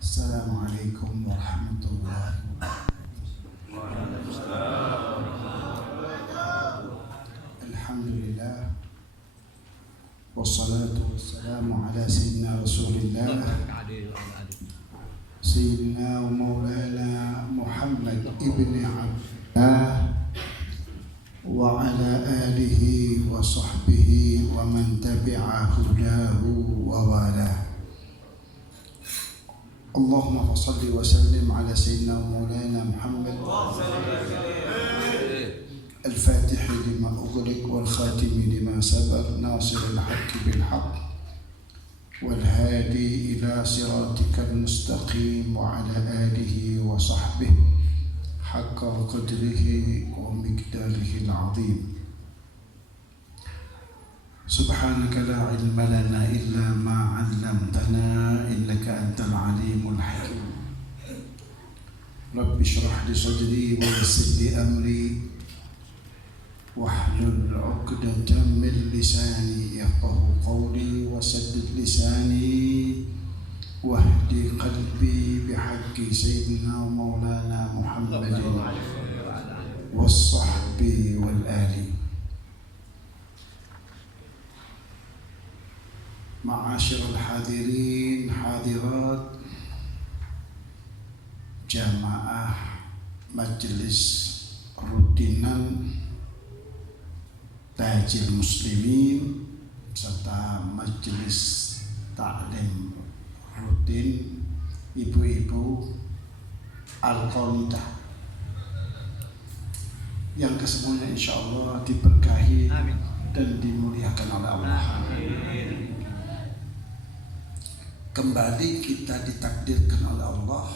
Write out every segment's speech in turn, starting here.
Assalamualaikum warahmatullahi Waalaikumsalam. wabarakatuh. Alhamdulillah wassalatu wassalamu ala sayyidina Rasulillah Sayyidina wa maulana Muhammad ibn Abdullah wa ala alihi wa sahbihi wa man tabi'a hudahu wa wala. Allahumma salli wa sallim ala sayyidina wa maulana Muhammad الفاتح لما أغلق والخاتم لما سبق ناصر الحق بالحق والهادي إلى صراطك المستقيم وعلى آله وصحبه حق قدره ومقداره العظيم. سبحانك لا علم لنا إلا ما علمتنا إنك أنت العليم الحكيم. رب اشرح لي صدري ويسر لي أمري واحلل عقدة من لساني يفقه قولي وسدد لساني واهدي قلبي بحق سيدنا ومولانا محمد والصحب والآل. معاشر الحاضرين حاضرات jamaah majelis rutinan Tajil Muslimin serta majelis taklim rutin ibu-ibu Al-Qanidah yang kesemuanya insya Allah diberkahi dan dimuliakan oleh Allah. Kembali kita ditakdirkan oleh Allah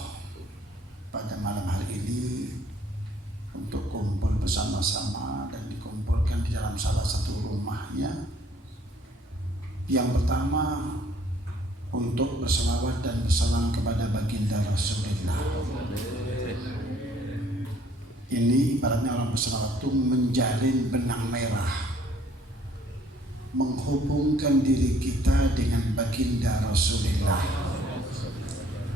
pada malam hari ini untuk kumpul bersama-sama dan dikumpulkan di dalam salah satu rumahnya. Yang pertama untuk berselawat dan bersalam kepada baginda Rasulullah. Ini ibaratnya orang berselawat itu menjalin benang merah, menghubungkan diri kita dengan baginda Rasulullah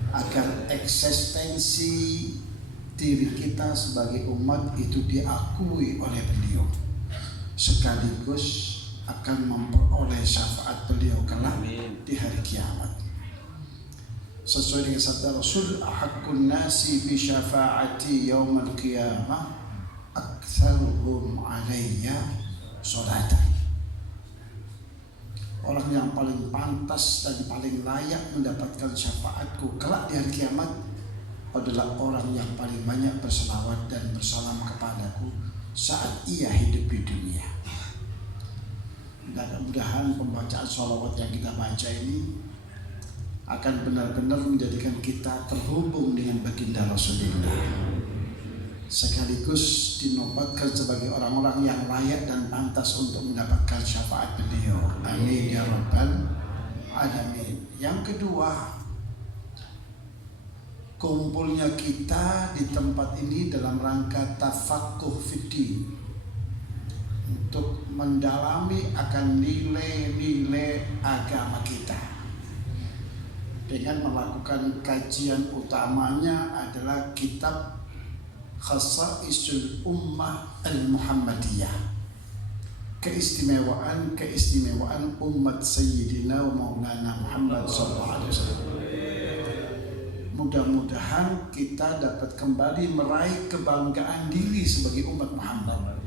agar eksistensi diri kita sebagai umat itu diakui oleh beliau, sekaligus akan memperoleh syafaat beliau kelak di hari kiamat. Sesuai dengan sabda Rasul, haqqun nasi bi syafaati yaumal qiyamah aktsaruhum alayya sholatan. Orang yang paling pantas dan paling layak mendapatkan syafaatku kelak di hari kiamat adalah orang yang paling banyak berselawat dan bersalam kepadaku saat ia hidup di dunia. Dan mudah-mudahan pembacaan sholawat yang kita baca ini akan benar-benar menjadikan kita terhubung dengan baginda Rasulullah, sekaligus dinobatkan sebagai orang-orang yang layak dan pantas untuk mendapatkan syafaat beliau. Amin ya rabbal alamin. Yang kedua, kumpulnya kita di tempat ini dalam rangka tafaqquh fiddin, untuk mendalami akan nilai-nilai agama kita dengan melakukan kajian utamanya adalah kitab Khasa'isul Ummah Al-Muhammadiyah, keistimewaan umat Sayyidina wa Maulana Muhammad SAW. Mudah-mudahan kita dapat kembali meraih kebanggaan diri sebagai umat Muhammad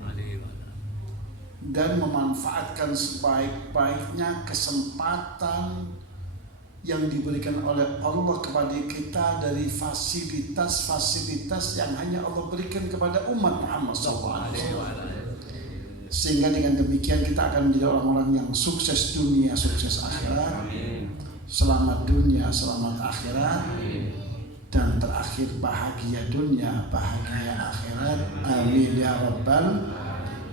dan memanfaatkan sebaik-baiknya kesempatan yang diberikan oleh Allah kepada kita dari fasilitas-fasilitas yang hanya Allah berikan kepada umat Muhammad SAW. Sehingga dengan demikian kita akan menjadi orang-orang yang sukses dunia, sukses akhirat. Selamat dunia, selamat akhirat. Dan terakhir bahagia dunia, bahagia akhirat. Amin ya rabbal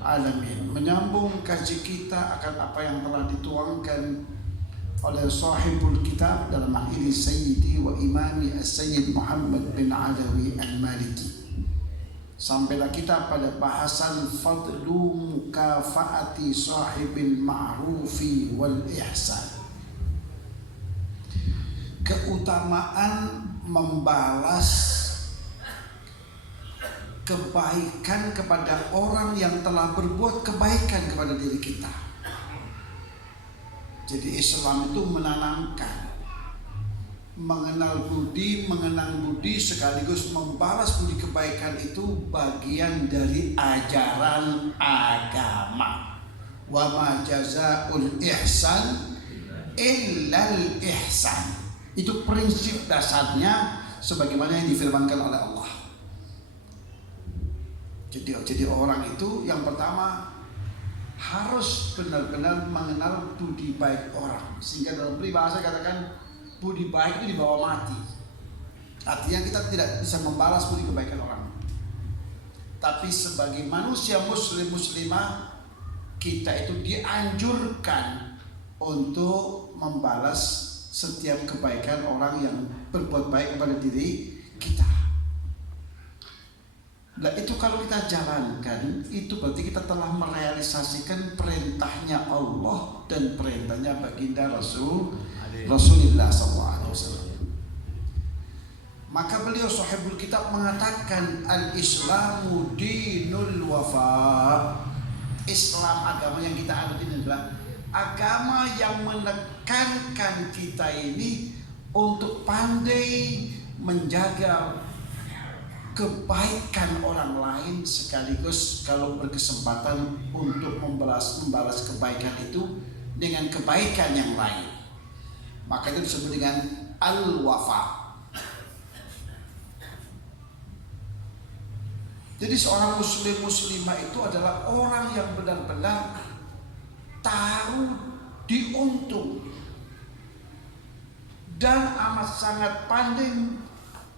alamin. Menyambung kaji kita akan apa yang telah dituangkan oleh sahibul kitab dalam hal ini Sayyidi wa Imami As-Sayyid Muhammad bin Alawi Al-Maliki. Sampailah kita pada bahasan fadlu mukafaati sahibil ma'rufi wal ihsan, keutamaan membalas kebaikan kepada orang yang telah berbuat kebaikan kepada diri kita. Jadi Islam itu menanamkan, mengenal budi, mengenang budi, sekaligus membalas budi kebaikan itu bagian dari ajaran agama. Wa ma jazaa'ul ihsan illal ihsan. Itu prinsip dasarnya sebagaimana yang difirmankan oleh Allah. Jadi orang itu yang pertama harus benar-benar mengenal budi baik orang. Sehingga dalam peribahasa katakan budi baik itu dibawa mati. Artinya kita tidak bisa membalas budi kebaikan orang. Tapi sebagai manusia muslimah, kita itu dianjurkan untuk membalas setiap kebaikan orang yang berbuat baik kepada diri kita. Nah itu kalau kita jalankan, itu berarti kita telah merealisasikan perintahnya Allah dan perintahnya baginda Rasulullah SAW. Maka beliau sahibul kitab mengatakan al-Islamu dinul wafa. Islam, agama yang kita anut ini adalah agama yang menekankan kita ini untuk pandai menjaga kebaikan orang lain, sekaligus kalau berkesempatan untuk membalas kebaikan itu dengan kebaikan yang lain. Maka itu disebut dengan al-wafa. Jadi seorang muslimah itu adalah orang yang benar-benar tahu diuntung dan amat sangat pandai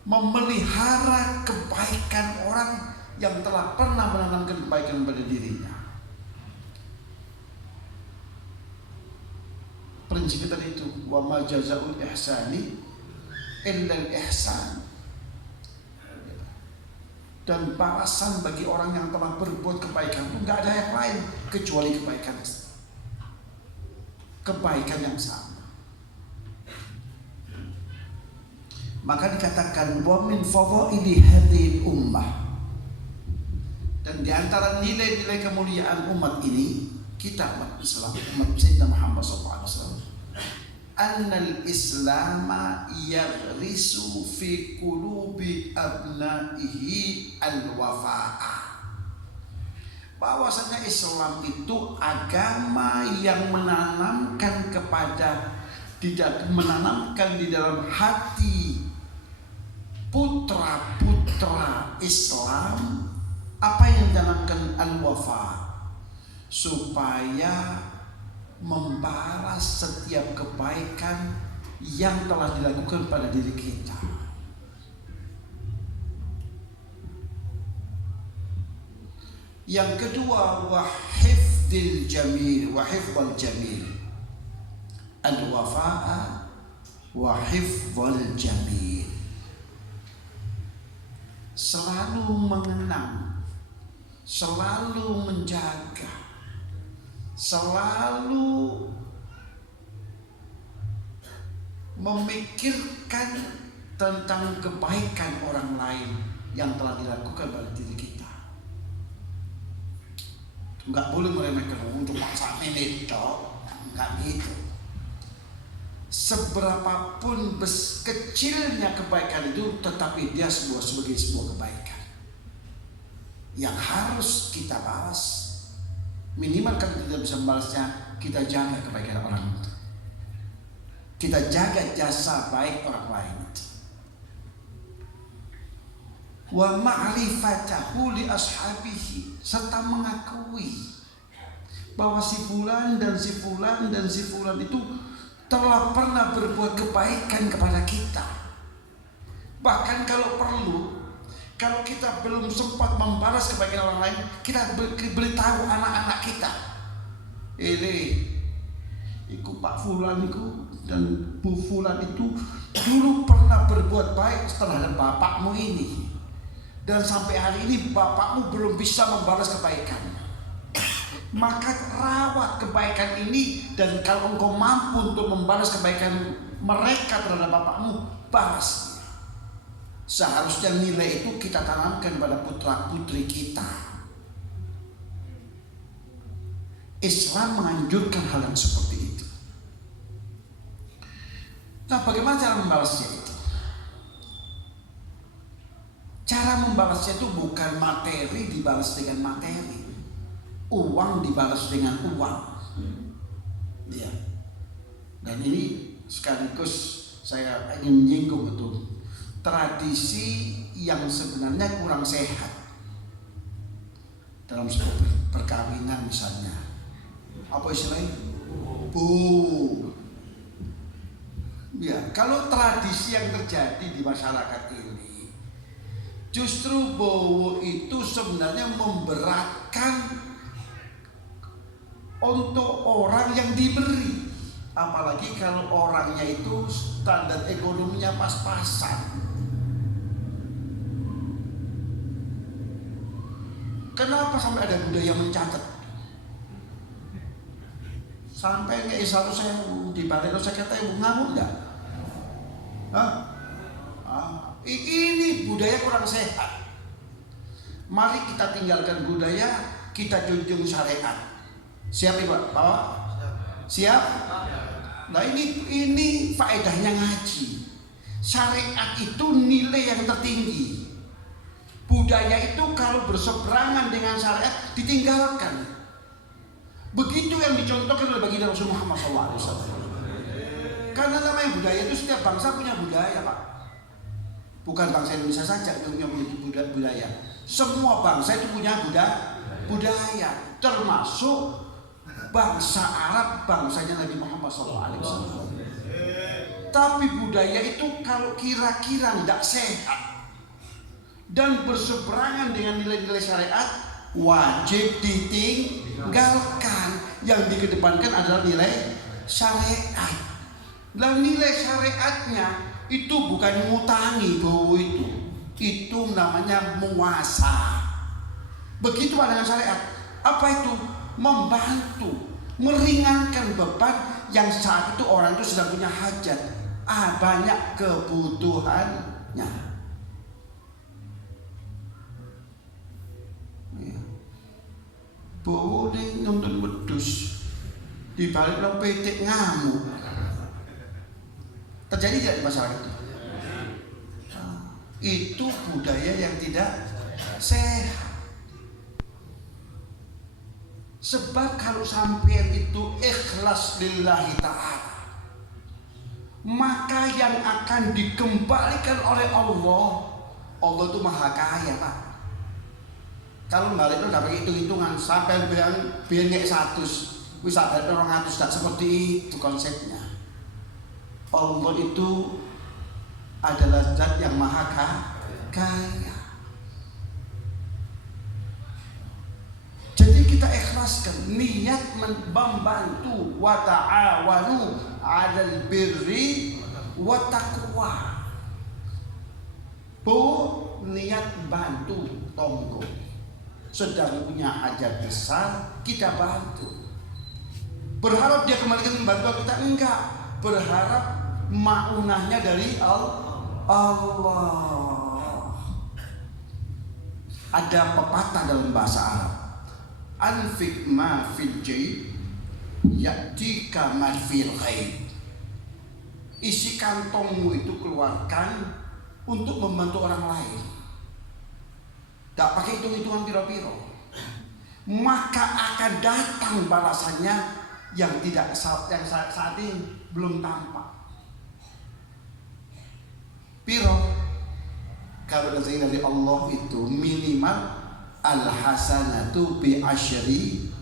memelihara kebaikan orang yang telah pernah menanamkan kebaikan pada dirinya. Prinsip tadi itu, wa ma jazaa'ul ihsani illal ihsan. Dan balasan bagi orang yang telah berbuat kebaikan itu nggak ada yang lain kecuali kebaikan yang sama. Maka dikatakan wa min fadhaili hadhil ummah. Dan di antara nilai-nilai kemuliaan umat ini, kita umat Islam, umat Sayyidina Muhammad SAW, annal islama yaghrisu fi qulubi abnaihi al-wafa'a. Bahwasanya Islam itu agama yang menanamkan di dalam hati putra-putra Islam apa yang ditanamkan al-wafa, supaya membalas setiap kebaikan yang telah dilakukan pada diri kita. Yang kedua, wa hifdzil jamil, wa hifdzal jamil. Al-wafa'a wa hifdzal jamil. Selalu mengenang, selalu menjaga, selalu memikirkan tentang kebaikan orang lain yang telah dilakukan pada diri kita. Enggak boleh meremehkan untuk maksa menit, enggak gitu. Seberapapun kecilnya kebaikan itu, tetapi dia sebagai sebuah kebaikan yang harus kita balas. Minimal kalau kita bisa membalasnya, kita jaga kebaikan orang itu, kita jaga jasa baik orang lain itu. Wa ma'rifatahu li ashabihi, serta mengakui bahwa si fulan dan si fulan dan si fulan itu telah pernah berbuat kebaikan kepada kita. Bahkan kalau perlu, kalau kita belum sempat membalas kebaikan orang lain, kita beritahu anak-anak kita, iku Pak Fulan itu dan Bu Fulan itu dulu pernah berbuat baik terhadap bapakmu ini, dan sampai hari ini bapakmu belum bisa membalas kebaikan. Maka rawat kebaikan ini, dan kalau engkau mampu untuk membalas kebaikan mereka terhadap bapakmu, balas. Seharusnya nilai itu kita tanamkan pada putra putri kita. Islam menganjurkan hal yang seperti itu. Nah, bagaimana cara membalasnya itu? Cara membalasnya itu bukan materi dibalas dengan materi, uang dibalas dengan uang. Ya. Dan ini sekaligus saya ingin menyinggung betul tradisi yang sebenarnya kurang sehat dalam sebuah perkawinan misalnya. Apa istilahnya? Ya, kalau tradisi yang terjadi di masyarakat ini, justru bowo itu sebenarnya memberatkan untuk orang yang diberi. Apalagi kalau orangnya itu standar ekonominya pas-pasan. Kenapa sampai ada budaya mencatat? Sampai nggak satu saya di balik saya kata ibu ngamuk nggak? Ini budaya kurang sehat. Mari kita tinggalkan budaya, kita junjung syariat. Siap Pak? Bapak? Siap? Nah ini faedahnya ngaji. Syariat itu nilai yang tertinggi. Budaya itu kalau berseberangan dengan syariat ditinggalkan. Begitu yang dicontohkan oleh baginda Rasul Muhammad SAW. Karena namanya budaya itu setiap bangsa punya budaya Pak. Bukan bangsa Indonesia saja yang punya budaya. Semua bangsa itu punya budaya. Termasuk bangsa Arab, bangsanya Nabi Muhammad SAW. Tapi budaya itu kalau kira-kira tidak sehat dan berseberangan dengan nilai-nilai syariat, wajib ditinggalkan. Yang dikedepankan adalah nilai syariat. Dan nilai syariatnya itu bukan ngutangi bahwa itu namanya muasa. Begitu dengan syariat. Apa itu? Membantu, meringankan beban yang saat itu orang itu sedang punya hajat, banyak kebutuhannya. Boleh nonton wedus di balik lo petik ngamuk. Terjadi tidak di masyarakat itu? Itu budaya yang tidak sehat. Sebab kalau sampean itu ikhlas lillahi ta'ala, maka yang akan dikembalikan oleh Allah itu maha kaya Pak. Kalau balik itu dapat hitung-hitungan sampai biar nggak 100, wis ada 200, tak seperti itu konsepnya. Allah itu adalah zat yang maha kaya. Jadi kita ikhlaskan niat membantu wa ta'awanu 'alal birri wa taqwa. Niat bantu tonggo. Sedang punya hajat besar, kita bantu. Berharap dia kembalikan bantuan kita? Enggak. Berharap ma'unahnya dari Allah. Ada pepatah dalam bahasa Arab, anfik ma fil jaib yatika ma fil ghaib. Isi kantongmu itu keluarkan untuk membantu orang lain. Tak pakai hitung-hitungan piro-piro, maka akan datang balasannya yang saat ini belum tampak. Piro? Kalau dari Allah itu minimal al-hasanatu bi asyri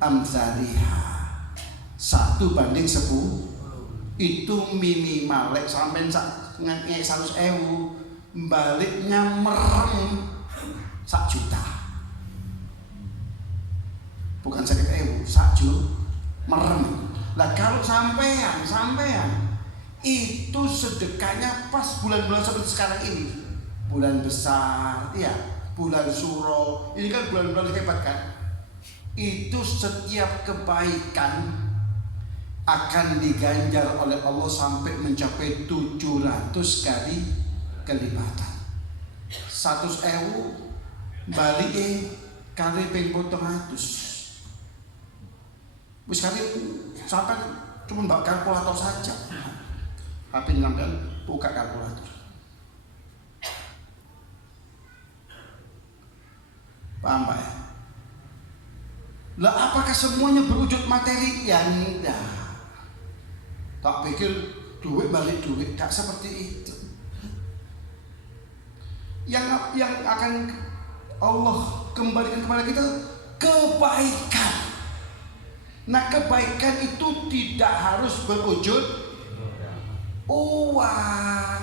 amsalihha, 1/10. Itu minimal. Lek sampean ngek 100.000, baliknya merem 1 juta. Bukan 1.000, 1 juta merem. Lah kalau sampean itu sedekahnya pas bulan-bulan seperti sekarang ini, bulan besar, ya, bulan Suro, ini kan bulan-bulan hebat kan? Itu setiap kebaikan akan diganjar oleh Allah sampai mencapai 700 kali kelipatan. 100.000 balik kali ping 400. Wis kali sampai cuma mbak kalkulator saja. HP ngambil buka kalkulator. Paham Pak ya? Lah apakah semuanya berwujud materi? Ya enggak. Tak pikir duit balik duit, tak seperti itu. Yang akan Allah kembalikan kepada kita kebaikan. Nah kebaikan itu tidak harus berwujud uang.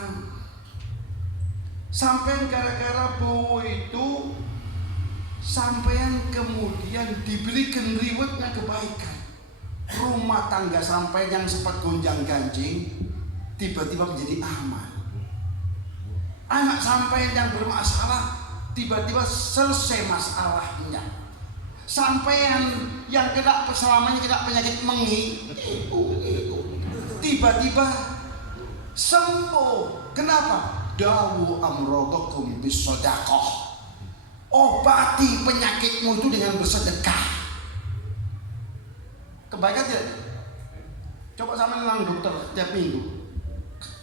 Sampai gara-gara bowo itu sampean kemudian diberikan rewardnya kebaikan. Rumah tangga sampai yang sempat gonjang ganjing tiba-tiba menjadi aman. Anak sampai yang bermasalah tiba-tiba selesai masalahnya. Sampean yang kena selamanya kena penyakit mengi tiba-tiba sembuh. Kenapa? Dawu amrodokum bisodaqah. Obati penyakitmu itu dengan bersedekah. Kebaikan tidak? Coba sama dengan dokter tiap minggu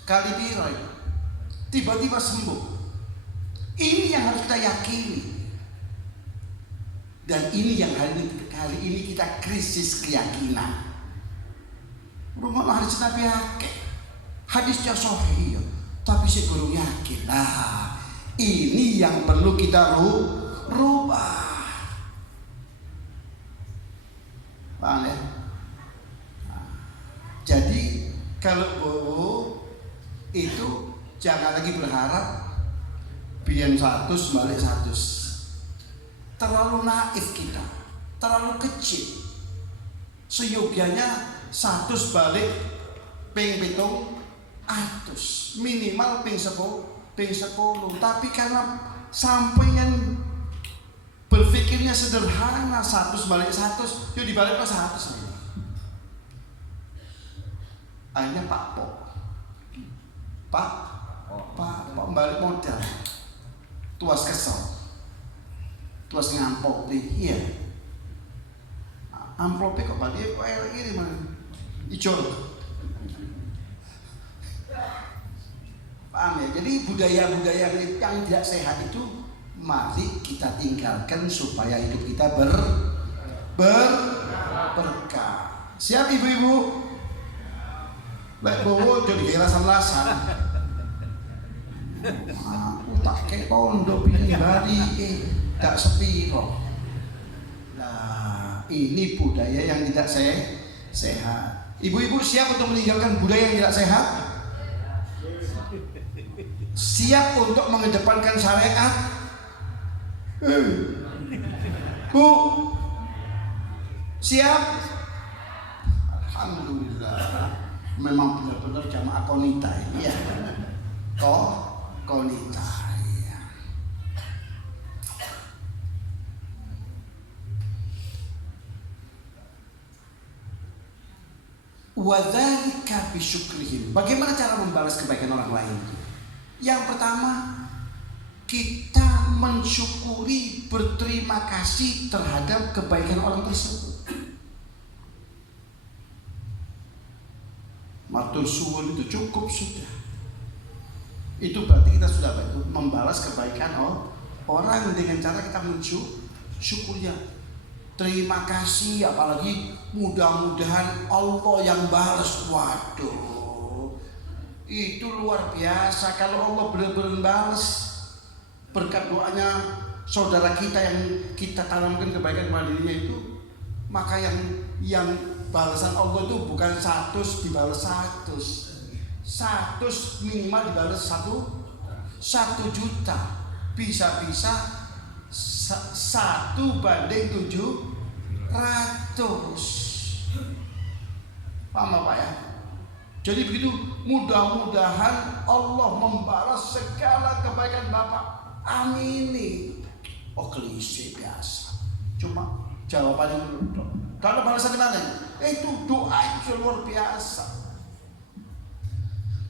kali biroy tiba-tiba sembuh. Ini yang harus kita yakini. Dan ini yang hari ini kita krisis keyakinan. Rumah hadis Nabi akeh. Hadisnya sahih, tapi saya kurang yakin. Nah, ini yang perlu kita rubah. Paham ya? Nah, jadi kalau bowo itu jangan lagi berharap biyen 100 balik 100. Terlalu naif kita, terlalu kecil. Seyogianya 100 balik ping 700, minimal ping 10. Tapi karena sampeyan berpikirnya sederhana, 100 balik 100, yuk dibalik ke 100. Akhirnya Pak balik modal. Tuas kesel. Tuas ngampok nih, iya. Amplopnya kok balik kok ini mana? Ijol. Paham ya? Jadi budaya-budaya yang tidak sehat itu mari kita tinggalkan supaya hidup kita berkah. Siap ibu-ibu? Lek bowo jadi kira lasan. Aku tak kayak pondok ini balik tak sepiro. Nah, ini budaya yang tidak sehat. Ibu-ibu siap untuk meninggalkan budaya yang tidak sehat? Siap untuk mengedepankan syariat? Bu, siap? Alhamdulillah. Memang benar-benar jamaah konita ini ya. Konita ya. Wadzalika bisyukrihim. Bagaimana cara membalas kebaikan orang lain? Yang pertama, kita mensyukuri, berterima kasih terhadap kebaikan orang tersebut. Matur suwun itu cukup sudah. Itu berarti kita sudah membalas kebaikan orang dengan cara kita mensyukurnya. Terima kasih, apalagi mudah-mudahan Allah yang balas. Waduh, itu luar biasa kalau Allah benar-benar balas berkat doanya saudara kita yang kita tanamkan kebaikan kepada dirinya itu. Maka yang balasan Allah itu bukan 100 dibalas 100 minimal dibalas 1 juta, bisa-bisa 1 banding 700. Paham Pak ya? Jadi begitu, mudah-mudahan Allah membalas segala kebaikan Bapak. Amini. Oh klise biasa. Cuma jawabannya menurut. Kalau balasan gimana? Itu doa itu luar biasa.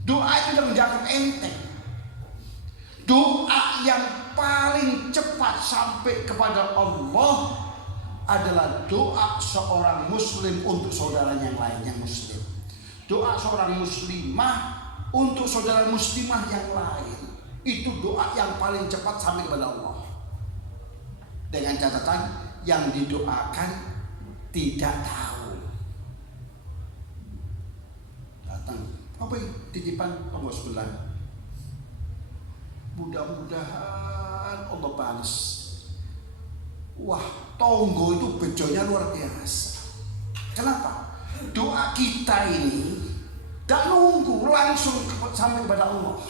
Doa itu udah menjawab enteng. doa yang paling cepat sampai kepada Allah adalah doa seorang muslim untuk saudaranya yang lain yang muslim. Doa seorang muslimah untuk saudara muslimah yang lain. Itu doa yang paling cepat sampai kepada Allah. Dengan catatan yang didoakan tidak tahu. Datang, apa ini? Titipan Allah sebelah. Mudah-mudahan Allah balas. Wah, tonggo itu bejonya luar biasa. Kenapa? Doa kita ini tidak nunggu, langsung sampai kepada Allah.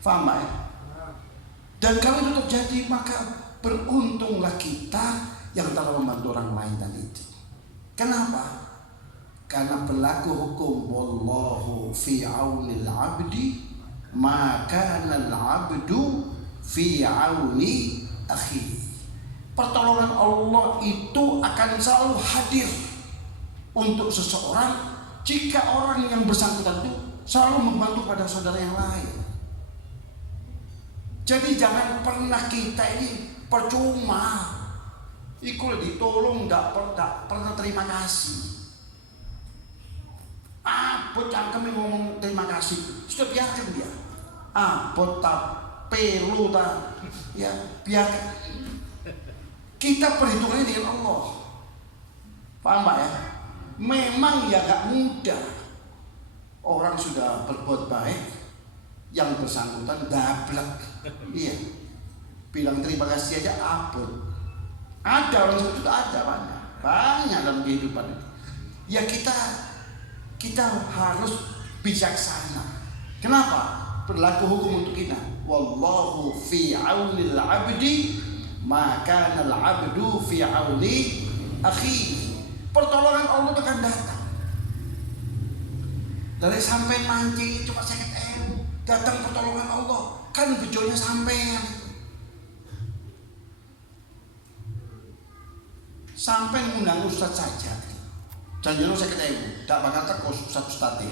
Faham ya? Dan kalau itu terjadi, maka beruntunglah kita yang telah membantu orang lain dan itu. Kenapa? Karena berlaku hukum wallahu fi aunil abdi maka al-abdu fi auni akhi. Pertolongan Allah itu akan selalu hadir untuk seseorang jika orang yang bersangkutan itu selalu membantu pada saudara yang lain. Jadi jangan pernah kita ini percuma ikut ditolong tidak pernah terima kasih. Apa cangkeme ngomong terima kasih, sudah biarkan dia. Apa tak perlu tak ya biarkan. Kita perhitungannya dengan Allah. Paham Pak ya? Memang ya gak mudah. Orang sudah berbuat baik, yang bersangkutan dablek. Iya. Bilang terima kasih aja abot. Ada orang seperti itu, ada banyak dalam kehidupan itu. Ya kita harus bijaksana. Kenapa? Berlaku hukum untuk kita. Wallahu fi aunil abdi maka al-abdu fi auni akhi. Pertolongan Allah itu akan datang. Dari sampai mancing cuma 50.000, datang pertolongan Allah, kan bejonya sampean. Sampai ngundang ustaz saja. Jangan 50.000, tak bakal teko ustaz-ustaz.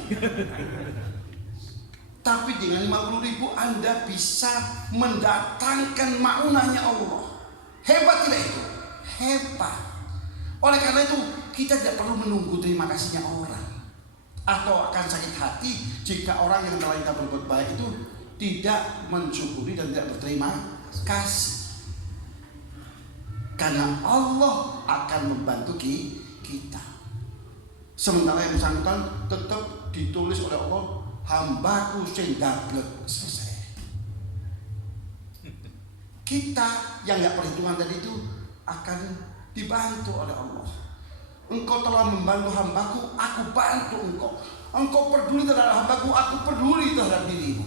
Tapi dengan 50.000 Anda bisa mendatangkan maunahnya Allah. Hebat tidak itu? Hebat. Oleh karena itu kita tidak perlu menunggu terima kasihnya orang, atau akan sakit hati jika orang yang telah kita berbuat baik itu tidak mensyukuri dan tidak berterima kasih. Karena Allah akan membantu kita. Sementara yang bersangkutan tetap ditulis oleh Allah, hambaku sing dablek, selesai. Kita yang nggak perhitungan tadi itu akan dibantu oleh Allah. Engkau telah membantu hambaku, aku bantu engkau. Engkau peduli terhadap hambaku, aku peduli terhadap dirimu.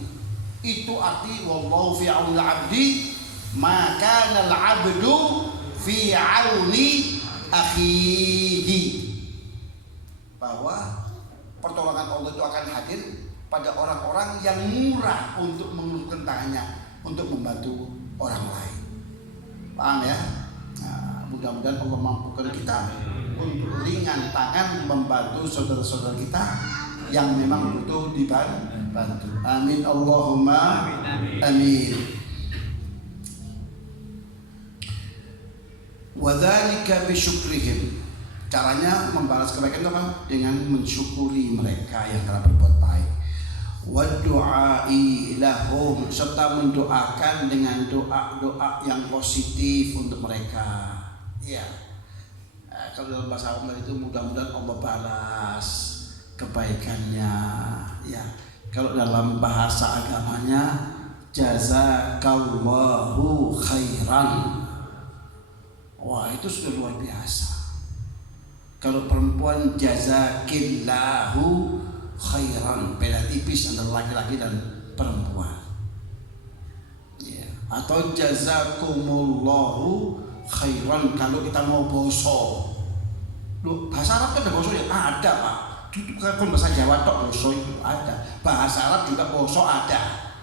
Itu arti wallahu fi aunil abdi maka al-abdu fi auni akhihi. Bahwa pertolongan Allah itu akan hadir pada orang-orang yang murah untuk mengulurkan tangannya untuk membantu orang lain. Paham ya? Nah, mudah-mudahan Allah mampukan kita untuk ringan tangan membantu saudara-saudara kita yang memang butuh dibantu. Amin Allahumma amin. Wa dzalika bi syukrihim. Caranya membalas kebaikan itu apa? Dengan mensyukuri mereka yang telah berbuat baik. Wa du'ai lahum, serta mendoakan dengan doa-doa yang positif untuk mereka. Ya. Kalau dalam bahasa Arab itu mudah-mudahan Allah balas kebaikannya. Ya. Kalau dalam bahasa agamanya jazakallahu khairan. Wah, itu sudah luar biasa. Kalau perempuan jazakillahu khairan, beda tipis antara laki-laki dan perempuan. Ya. Atau jazakumullahu khairan kalau kita mau boso. Loh, bahasa Arab kan ada boso ya? Ada Pak. Itu kan bahasa Jawa tok boso itu ada. Bahasa Arab juga boso ada.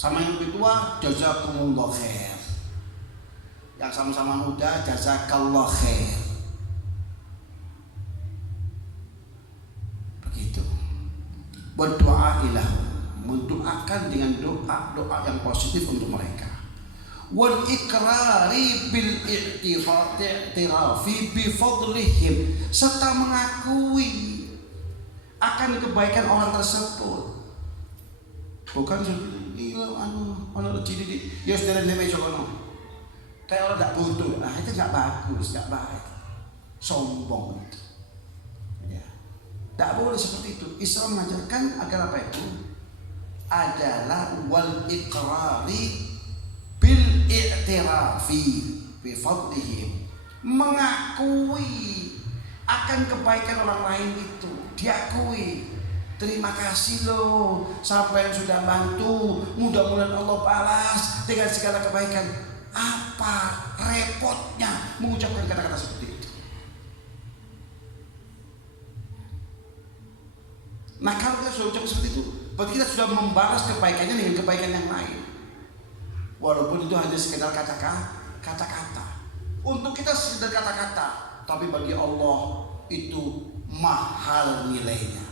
Sama yang lebih tua jazakumullahu khair. Yang sama-sama muda jazakallahu khair. Begitu. Berdoa ilah mendoakan dengan doa yang positif untuk mereka. Wal ikrari bil i'tirafi bi fadlihim, serta mengakui akan kebaikan orang tersebut. Bukan gila anu ciri ya sudah nembe jokono. Kayak orang tidak butuh, itu nggak bagus, nggak baik, sombong itu. Ya, tidak boleh seperti itu. Islam mengajarkan agar apa itu? Adalah wal ikrari bil i'tirafi bi fadlihim, mengakui akan kebaikan orang lain itu, diakui. Terima kasih loh, sampai yang sudah bantu, mudah-mudahan Allah balas dengan segala kebaikan. Apa repotnya mengucapkan kata-kata seperti itu? Nah, kalau kita sudah ucap seperti itu, berarti kita sudah membalas kebaikannya dengan kebaikan yang lain. Walaupun itu hanya sekedar kata-kata. Untuk kita sekedar kata-kata, tapi bagi Allah itu mahal nilainya.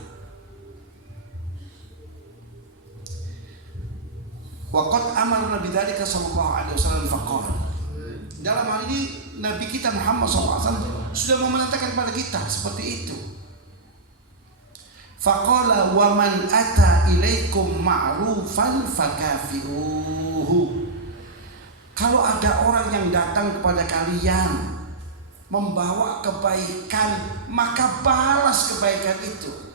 Waqad amara Nabi dzalika sallallahu alaihi wasallam faqala. Dalam hal ini Nabi kita Muhammad SAW sudah memerintahkan kepada kita seperti itu. Faqala wa man ata ilaikum ma'rufan fakafi'uhu. Kalau ada orang yang datang kepada kalian membawa kebaikan, maka balas kebaikan itu.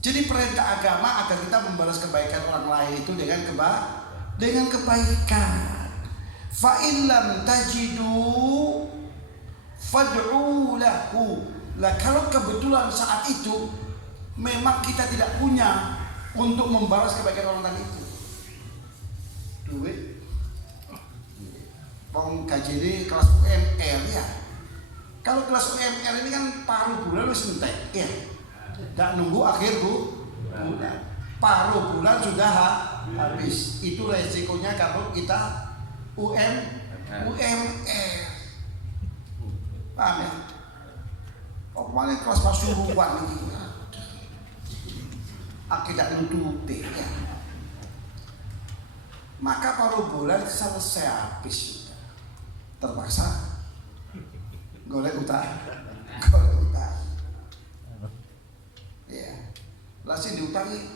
Jadi perintah agama agar kita membalas kebaikan orang lain itu dengan kebaikan. Fa in lam tajidu fad'u lahu. Lah kalau kebetulan saat itu memang kita tidak punya untuk membalas kebaikan orang tadi itu. Duit. Pong KJD kelas UMR ya. Kalau kelas UMR ini kan paruh bulan wis entek ya. Tidak nunggu akhir bulan, paruh bulan sudah habis. Itu resikonya kalau kita UMR. Paham ya? Oh, kemarin kelas Pasuruan ini akibat nututi ya. Maka paruh bulan selesai habis, terpaksa golek utang. Ya, lasi diutangi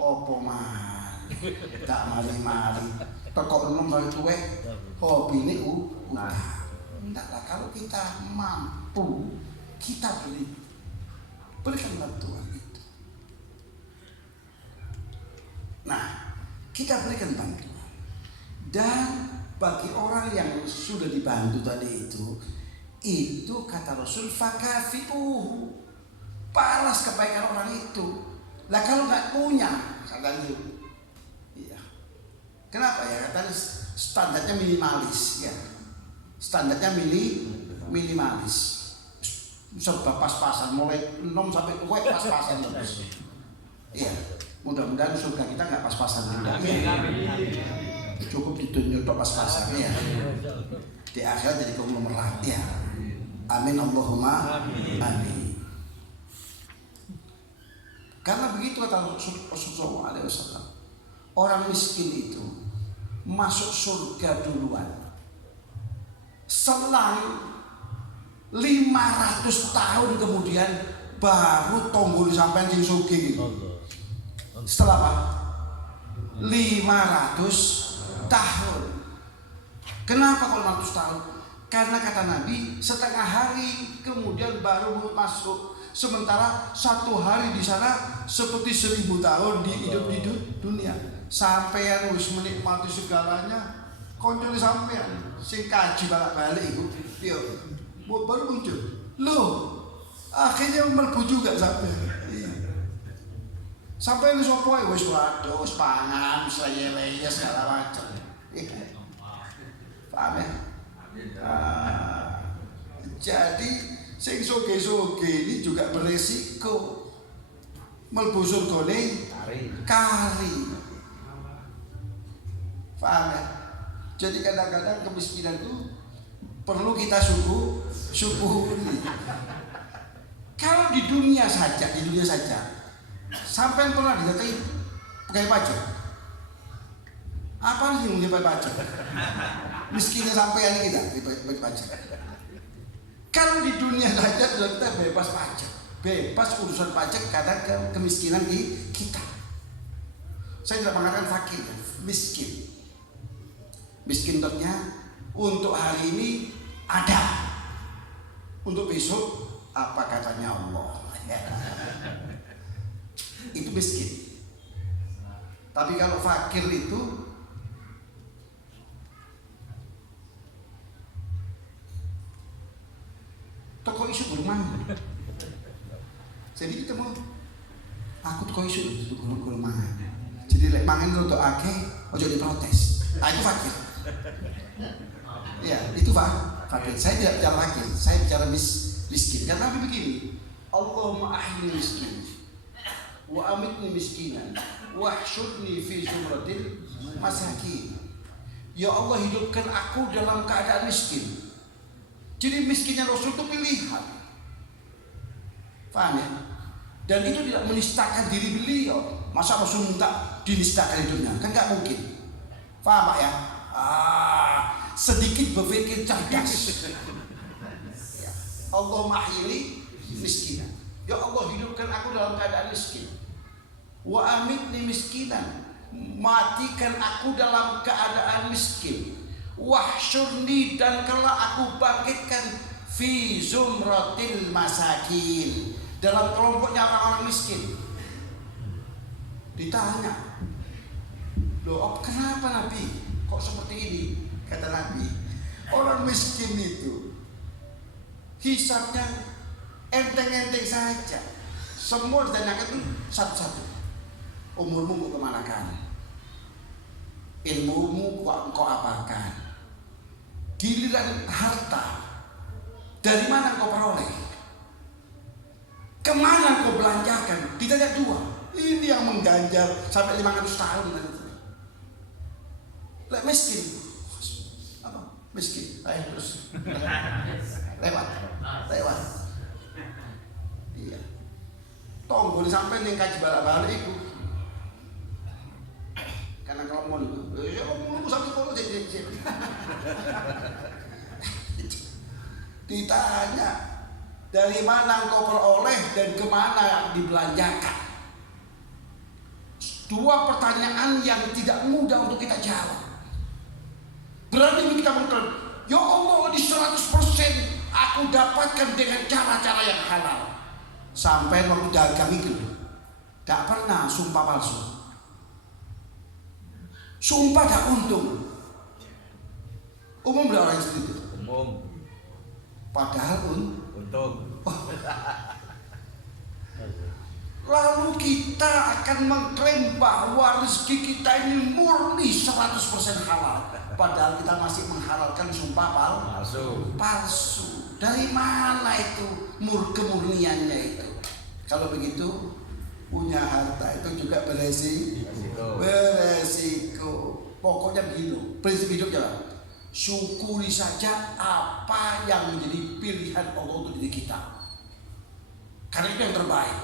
opo man, tak mari-mari, teko enom balik tuwe, hobi ini utang. Enggaklah, kalau kita mampu, kita berikan bantuan itu. Nah, kita berikan bantuan. Dan bagi orang yang sudah dibantu tadi itu kata Rasul fakafi'uhu, balas kebaikan orang itu. Lah kalau nggak punya, katakan iya. Kenapa ya? Katanya standarnya minimalis ya. Standarnya minimalis. Serba pas-pasan, mulai 6 sampai tua pas-pasan terus. Iya. Mudah-mudahan surga kita nggak pas-pasan juga. Cukup ditunjuk pas-pasan ya. Di akhirat jadi konglomerat ya. Amin Allahumma amin. Karena begitu kata Rasulullah SAW, orang miskin itu masuk surga duluan. Selang 500 tahun kemudian baru tonggol sampai sing sugih gitu. Setelah apa? 500 tahun. Kenapa kalau 500 tahun? Karena kata Nabi setengah hari kemudian baru masuk. Sementara 1 hari di sana seperti 1000 tahun hidup di dunia. Sampean wis menikmati segalanya, koncone sampean sing kaji balik-balik iku, yo baru muncul. Loh, akhirnya mlebu juga sampean. Sampean wis opo ae wis waduh, pangan, seleye-leye segala macam. Paham ya? Jadi sing soge-soge ini juga beresiko mlebu surgane kari. Paham ya? Jadi kadang-kadang kemiskinan itu perlu kita syukuri. Kalau di dunia saja, sampai pernah didatangi Pakai pajak. Apa sih yang dibayar pajak? Miskinnya sampai kita dibayar pajak. Kalau di dunia saja sudah kita bebas pajak, bebas urusan pajak karena kemiskinan di kita. Saya tidak mengatakan fakir, miskin. Miskinnya untuk hari ini ada, untuk besok apa katanya Allah. Itu miskin. Tapi kalau fakir itu toko isu berumah. Jadi kita mau aku toko isu berumah. Jadi lek mangan untuk akeh ojo diprotes. Itu fakir. Ya, itu fakir. Saya tidak bicara fakir, saya bicara miskin. Karena begini, Allahumma ahyini miskin wa amitni miskinan wahsyurni fi zumratil masakin. Ya Allah, hidupkan aku dalam keadaan miskin. Jadi miskinnya Rasul itu pilihan. Paham ya? Dan itu tidak menistakan diri beliau. Masa Rasul minta dinistakan hidupnya? Kan gak mungkin. Paham Pak ya? Sedikit berpikir cerdas. Allahumma ahyini miskinan. Ya Allah, hidupkan aku dalam keadaan miskin. Wa amitni miskinan. Matikan aku dalam keadaan miskin. Wahsyurni, dan kelak aku bangkitkan fi zumratil masakin, dalam kelompoknya orang-orang miskin. Ditanya, loh kenapa Nabi kok seperti ini? Kata Nabi, orang miskin itu hisabnya enteng-enteng saja. Semua ditanyakan itu satu-satu. Umurmu kau kemanakan? Ilmumu kau apakan? Giliran harta, dari mana kau peroleh? Kemana kau belanjakan? Ditanya dua. Ini yang mengganjal sampai 500 tahun. Lek miskin, apa? Miskin, ayo terus. Lewat. Iya. Tonggo sampai ning kaji balik-balik itu. Karena kalau mau itu, ya mau sampai kono jadi. Ditanya, dari mana engkau peroleh dan kemana dibelanjakan? Dua pertanyaan yang tidak mudah untuk kita jawab. Berani kita mengklaim, ya Allah, di 100% aku dapatkan dengan cara-cara yang halal. Sampai waktu dagang itu gak pernah sumpah palsu. Sumpah gak untung. Umum berapa orang seperti itu? Umum. Padahal Untung. Lalu kita akan mengklaim bahwa rezeki kita ini murni 100% halal. Padahal kita masih menghalalkan sumpah palsu. Dari mana itu kemurniannya itu? Kalau begitu, punya harta itu juga beresiko. Pokoknya begitu. Prinsip hidupnya, syukuri saja apa yang menjadi pilihan Allah untuk diri kita. Karena itu yang terbaik.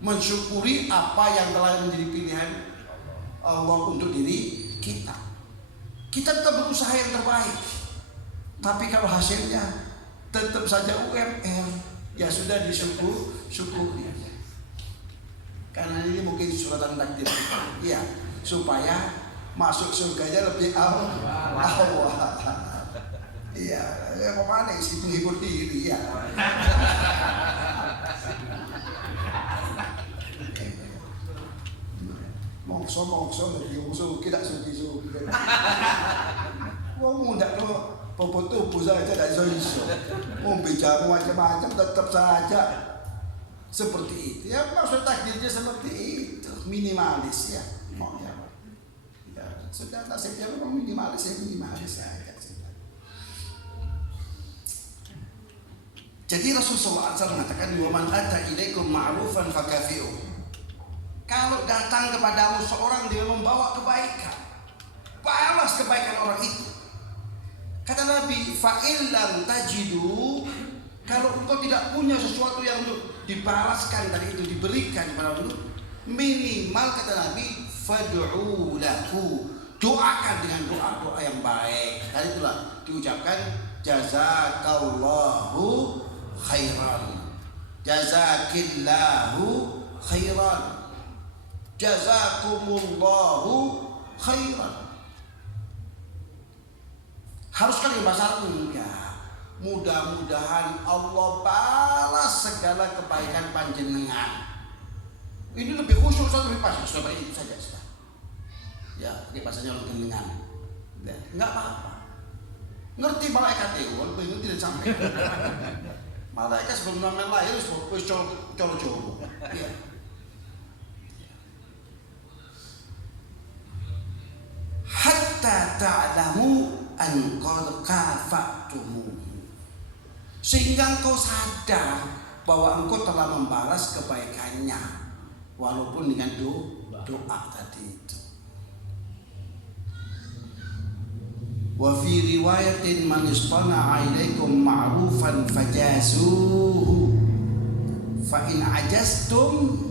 Mensyukuri apa yang telah menjadi pilihan Allah untuk diri kita. Kita tetap berusaha yang terbaik. Tapi kalau hasilnya tetap saja UMR, ya sudah disyukuri. Karena ini mungkin suratan takdir. Ya, supaya masuk surganya lebih awal. Iya, ya kemana sih menghibur diri ya. Mongso lagi musuh kita suki. Wong mundak lo bobot tubuh saja tidak iso. Mau bicara macam-macam tetap saja seperti itu. Ya maksud takdirnya seperti itu, minimalis ya. Mau ya. Ya sudah nasibnya memang minimalis saja. Jadi Rasulullah SAW mengatakan, wa man ata ilaikum ma'rufan fakafi'u. Kalau datang kepadamu seorang dia membawa kebaikan, balas kebaikan orang itu. Kata Nabi, fa'il lam tajidu, kalau engkau tidak punya sesuatu yang untuk dibalaskan dari itu, diberikan kepada Allah, Minimal kata Nabi, fad'u lahu, doakan dengan doa-doa yang baik. Dan itulah diucapkan jazakallahu khairan, jazakillahu khairan, jazakumullahu khairan. Harus kan bahasa Arab? Enggak. Mudah-mudahan Allah balas segala kebaikan panjenengan. Ini lebih khusyuk, lebih pas. Sudah itu saja sudah. Ya, ini bahasanya orang jenengan. Enggak apa-apa. Ngerti malaikat itu, lebih ngerti dan sampai. Malaikat sebelum namanya lahir wis colo-colo. Iya. Hatta ta'lamu an qad kafa'tumu, sehingga engkau sadar bahwa engkau telah membalas kebaikannya walaupun dengan doa tadi itu. Wa fi riwayatin man istana'a ilaikum ma'rufan fajazuhu fa in ajastum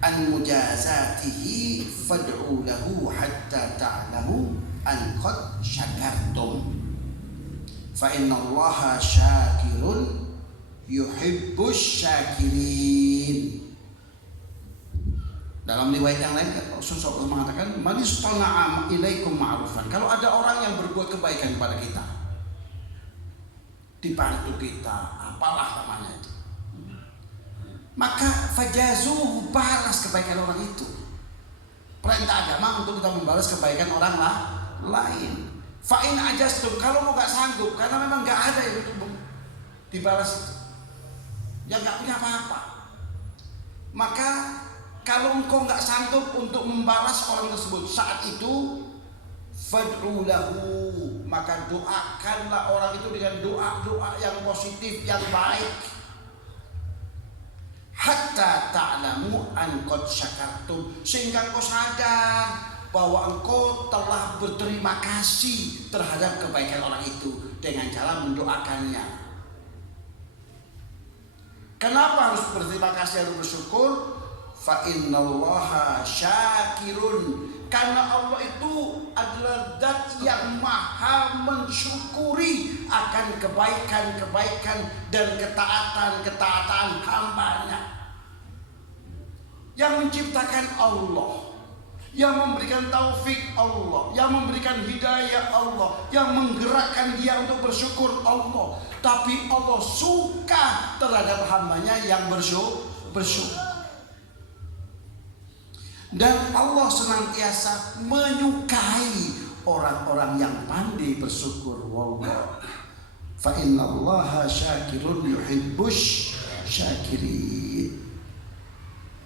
an mujazatihi fad'u lahu hatta ta'lamu an qad syakartum fa innallaha syakirun yuhibbus syakirin. Dalam riwayat yang lain Rasulullah mengatakan man istana'a ilaikum ma'rufan, kalau ada orang yang berbuat kebaikan pada kita, dibantu kita, apalah namanya itu, maka fajazuhu, balas kebaikan orang itu. Perintah agama untuk kita membalas kebaikan orang lain. Fa in ajastum, kalau lo nggak sanggup karena memang nggak ada yang dibalas itu, yang nggak punya apa-apa, maka kalau engkau nggak sanggup untuk membalas orang tersebut saat itu, fad'u lahu, maka doakanlah orang itu dengan doa-doa yang positif, yang baik. Hatta ta'lamu an qad syakartum, sehingga engkau sadar bahwa engkau telah berterima kasih terhadap kebaikan orang itu dengan cara mendoakannya. Kenapa harus berterima kasih, harus bersyukur? Fa innallaha syakirun, karena Allah itu adalah zat yang maha mensyukuri akan kebaikan-kebaikan dan ketaatan-ketaatan hambanya. Yang menciptakan Allah, yang memberikan taufik Allah, yang memberikan hidayah Allah, yang menggerakkan dia untuk bersyukur Allah. Tapi Allah suka terhadap hambanya yang bersyukur. Dan Allah senantiasa menyukai orang-orang yang pandai bersyukur. Wallah, fa innallaha syakirun yuhibbus syakirin.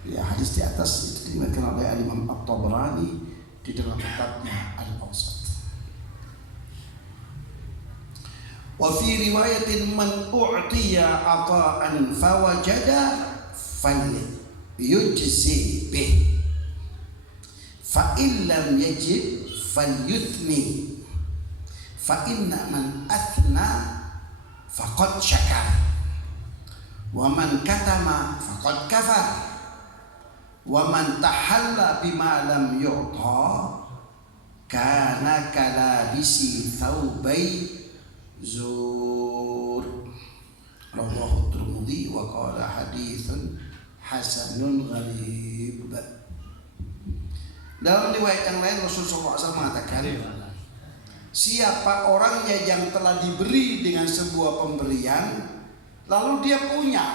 Ya, hadis di atas itu diriwayatkan oleh Imam At-Tabrani di dalam kitabnya Al-Awsat. Wa fi riwayatin man u'tiya ata'an fawajada falyujzi bih, fa illam yajid falyuthni, fa inna man athna faqad syakar, wa man katama faqad kafar, wa man tahalla bima lam yu'ta kana kalabisi thawbai zur. Rawahu Tirmidzi wa qala haditsun hasanun gharib. Dalam riwayat yang lain Rasulullah SAW mengatakan, siapa orangnya yang telah diberi dengan sebuah pemberian lalu dia punya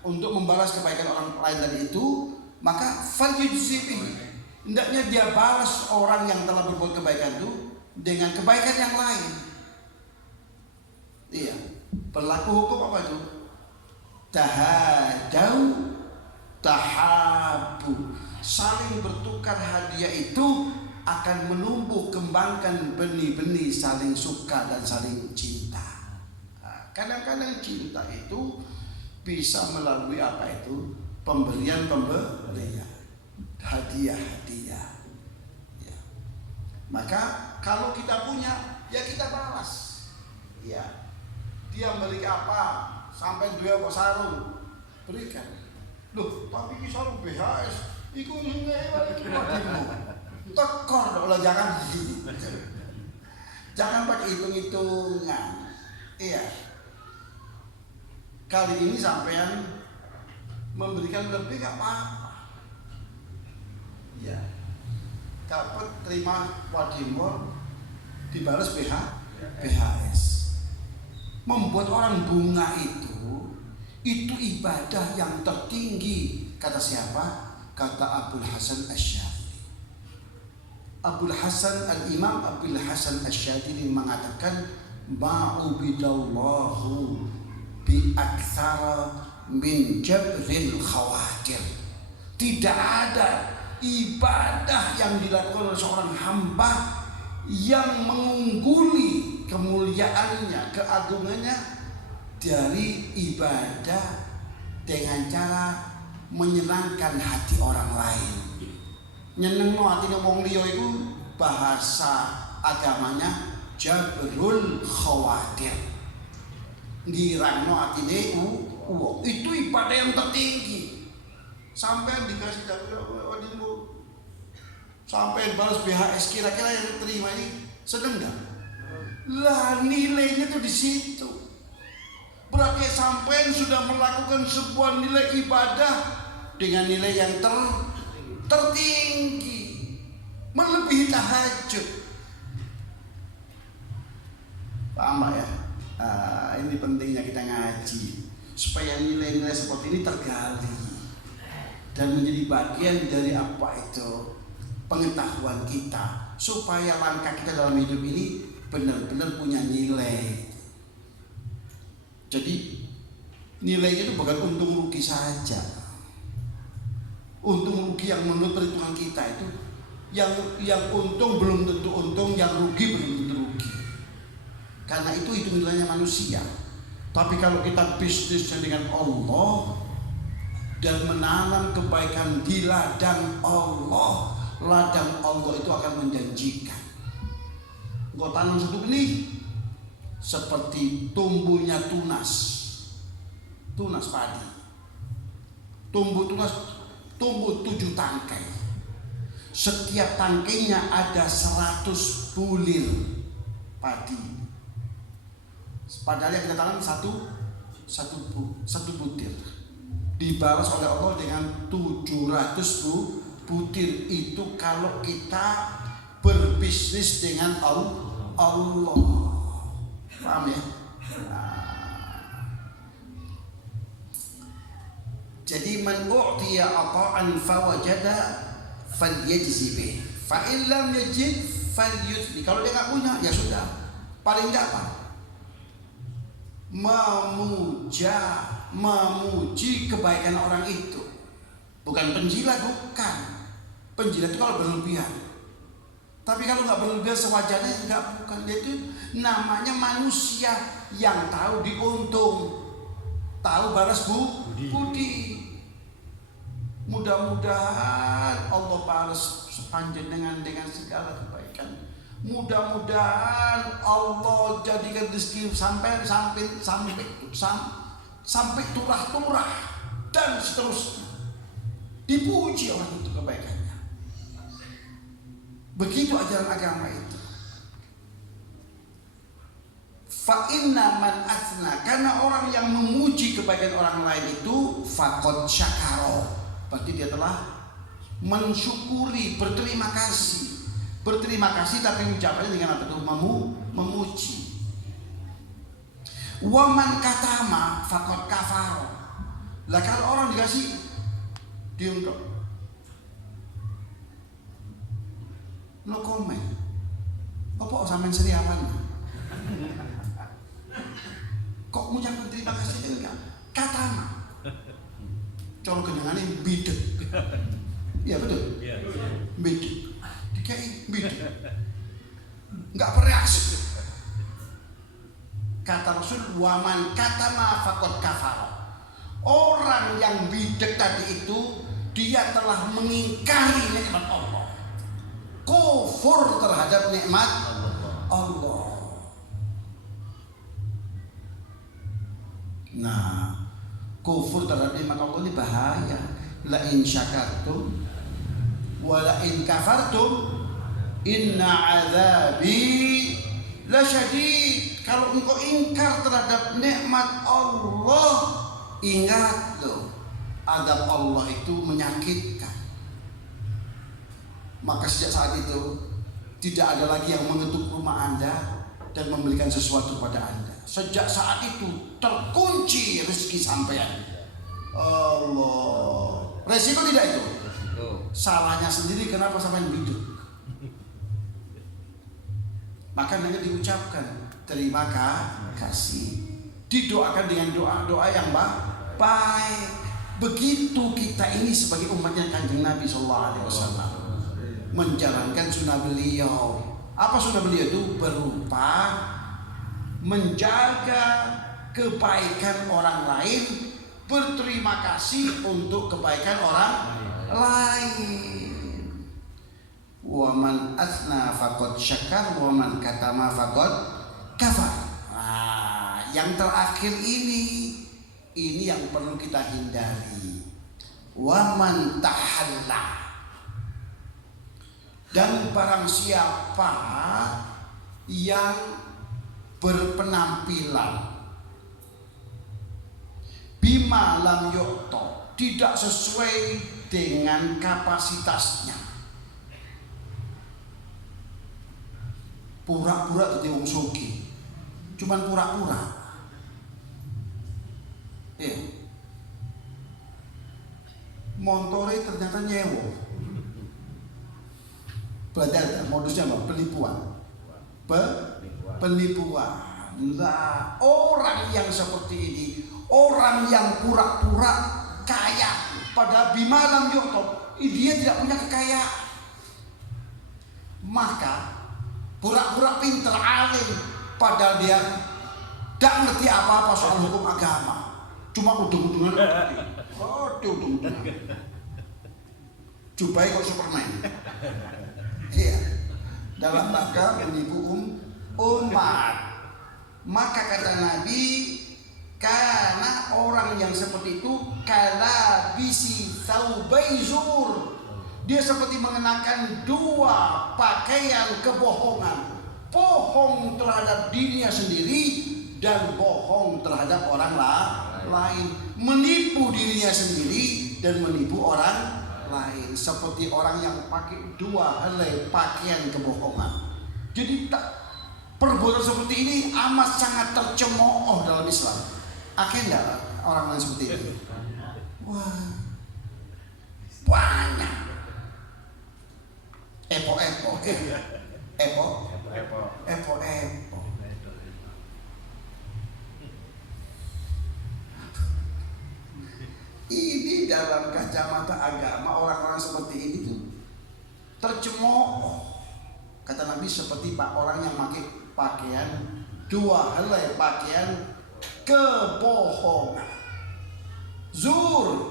untuk membalas kebaikan orang lain tadi itu, maka falyujzi bihi, hendaknya dia balas orang yang telah berbuat kebaikan itu dengan kebaikan yang lain. Iya, berlaku hukum apa itu? Tahadau tahabu, saling bertukar hadiah itu akan menumbuh kembangkan benih-benih saling suka dan saling cinta. Kadang-kadang cinta itu bisa melalui apa itu? Pemberian, hadiah. Ya. Maka kalau kita punya, ya kita balas. Ya. Dia memiliki apa? Sampai 2 sarung, berikan. Loh, tapi ini sarung BHS, iku ngewek iki wadimu. Tekor dong lo, jangan gitu. Jangan pakai hitung-hitungan. Iya. Kali ini sampean memberikan lebih gak apa-apa. Iya. Dapat terima wadimor dibalas BHS. Membuat orang bunga itu ibadah yang tertinggi. Kata siapa? Kata Abul Hasan Asy-Syadzili. Abul Hasan Al-Imam Abul Hasan Asy-Syadzili mengatakan ma'ubidallahu bi aktsara min jabril khawatir. Tidak ada ibadah yang dilakukan oleh seorang hamba yang mengungguli kemuliaannya, keagungannya dari ibadah dengan cara menyenangkan hati orang lain. Nyenengno hatine wong liya iku bahasa agamanya jabrul khawatir. Ngirangno hatine itu ibadah yang tertinggi. Sampai dikasih wadimbo, sampai balas BHS, kira-kira yang diterima ini sedang nggak? Lah nilainya tuh di situ. Berarti sampai sudah melakukan sebuah nilai ibadah dengan nilai yang tertinggi, melebihi tahajud. Paham ya? Ini pentingnya kita ngaji supaya nilai-nilai seperti ini tergali dan menjadi bagian dari apa itu pengetahuan kita, supaya langkah kita dalam hidup ini benar-benar punya nilai. Jadi nilainya itu bukan untung rugi saja. Untung rugi yang menurut perhitungan kita itu yang untung belum tentu untung, yang rugi belum tentu rugi. Karena itu hitung-hitungannya manusia. Tapi kalau kita bisnisnya dengan Allah dan menanam kebaikan di ladang Allah itu akan menjanjikan. Engkau tanam satu benih seperti tumbuhnya tunas padi. Tumbuh 7 tangkai. Setiap tangkainya ada 100 bulir padi. Padahal yang kita tanam satu butir, dibalas oleh Allah dengan 700 butir. Itu kalau kita berbisnis dengan Allah. Paham ya? Jadi man u'tiya ata'an fawajada falyajzi bih, fa in lam yajid falyuthni. Kalau dia nggak punya ya sudah, paling nggak apa? Memuji kebaikan orang itu. Bukan penjilat, bukan. Penjilat itu kalau berlebihan. Tapi kalau nggak berlebihan sewajarnya, nggak, bukan. Dia itu namanya manusia yang tahu diuntung, tahu balas budi. Mudah-mudahan Allah balas sepanjang dengan segala kebaikan. Mudah-mudahan Allah jadikan rezeki sampai turah-turah dan seterusnya. Dipuji orang itu kebaikannya. Begitu ajaran agama itu. Fa inna man athna, karena orang yang memuji kebaikan orang lain itu faqad syakara, berarti dia telah mensyukuri, berterima kasih. Berterima kasih tapi ucapannya dengan apa itu? Memuji. Wa man katama faqad kafara. Lah kalau orang dikasih diam kok. No comment. Apa sampean seriawan? Kok ngucapkan terima kasih enggak? Katama. Cara kendangane bidek. Iya betul? Iya. Bidek. Dikai bidek. Enggak bereaksi. Kata Rasul, waman katama faqad kafara. Orang yang bidek tadi itu dia telah mengingkari nikmat Allah. Kufur terhadap nikmat Allah. Nah, kufur terhadap nikmat Allah ini bahaya. La in syakartum wa la in kafartum inna azabi lasyadid. Kalau engkau ingkar terhadap nikmat Allah, ingat loh, azab Allah itu menyakitkan. Maka sejak saat itu tidak ada lagi yang mengetuk rumah Anda dan memberikan sesuatu pada Anda. Sejak saat itu terkunci rezeki sampean. Allah. Resiko tidak itu? Salahnya sendiri, kenapa sampean hidup? Maka hanya diucapkan terima kasih, didoakan dengan doa-doa yang baik. Begitu kita ini sebagai umatnya Kanjeng Nabi SAW menjalankan sunnah beliau. Apa sunnah beliau itu? Berupa menjaga kebaikan orang lain, berterima kasih untuk kebaikan orang lain. Wa man athna faqad syakar wa man katama faqad kafar. Nah, yang terakhir ini yang perlu kita hindari. Wa man tahalla. Dan barang siapa yang berpenampilan bima lam yu'ta, tidak sesuai dengan kapasitasnya, pura-pura jadi wong sugih, cuman pura-pura. Montore ternyata nyewo. Belajar modusnya apa? Penipuan. Penipuan. Nah, orang yang seperti ini, orang yang pura-pura kaya pada bimalam yotob, dia tidak punya kekayaan. Maka pura-pura pinter alim, padahal dia tidak ngerti apa-apa soal hukum agama, cuma udung-udungan. Udung-udungan. Jubai kok Superman. Iya, dalam rangka menipu umat. Maka kata Nabi, karena orang yang seperti itu kala bisi thaubaizur, dia seperti mengenakan dua pakaian kebohongan, bohong terhadap dirinya sendiri dan bohong terhadap orang lain, menipu dirinya sendiri dan menipu orang lain, seperti orang yang pakai dua helai pakaian kebohongan. Jadi perbuatan seperti ini amat sangat tercemooh dalam Islam. Akhirnya orang lain seperti ini. Wah, banyak. Epo-epo. Ini dalam kacamata agama orang-orang seperti ini tuh tercemooh. Kata Nabi seperti orang yang pakai pakaian dua helai pakaian kebohongan, zur.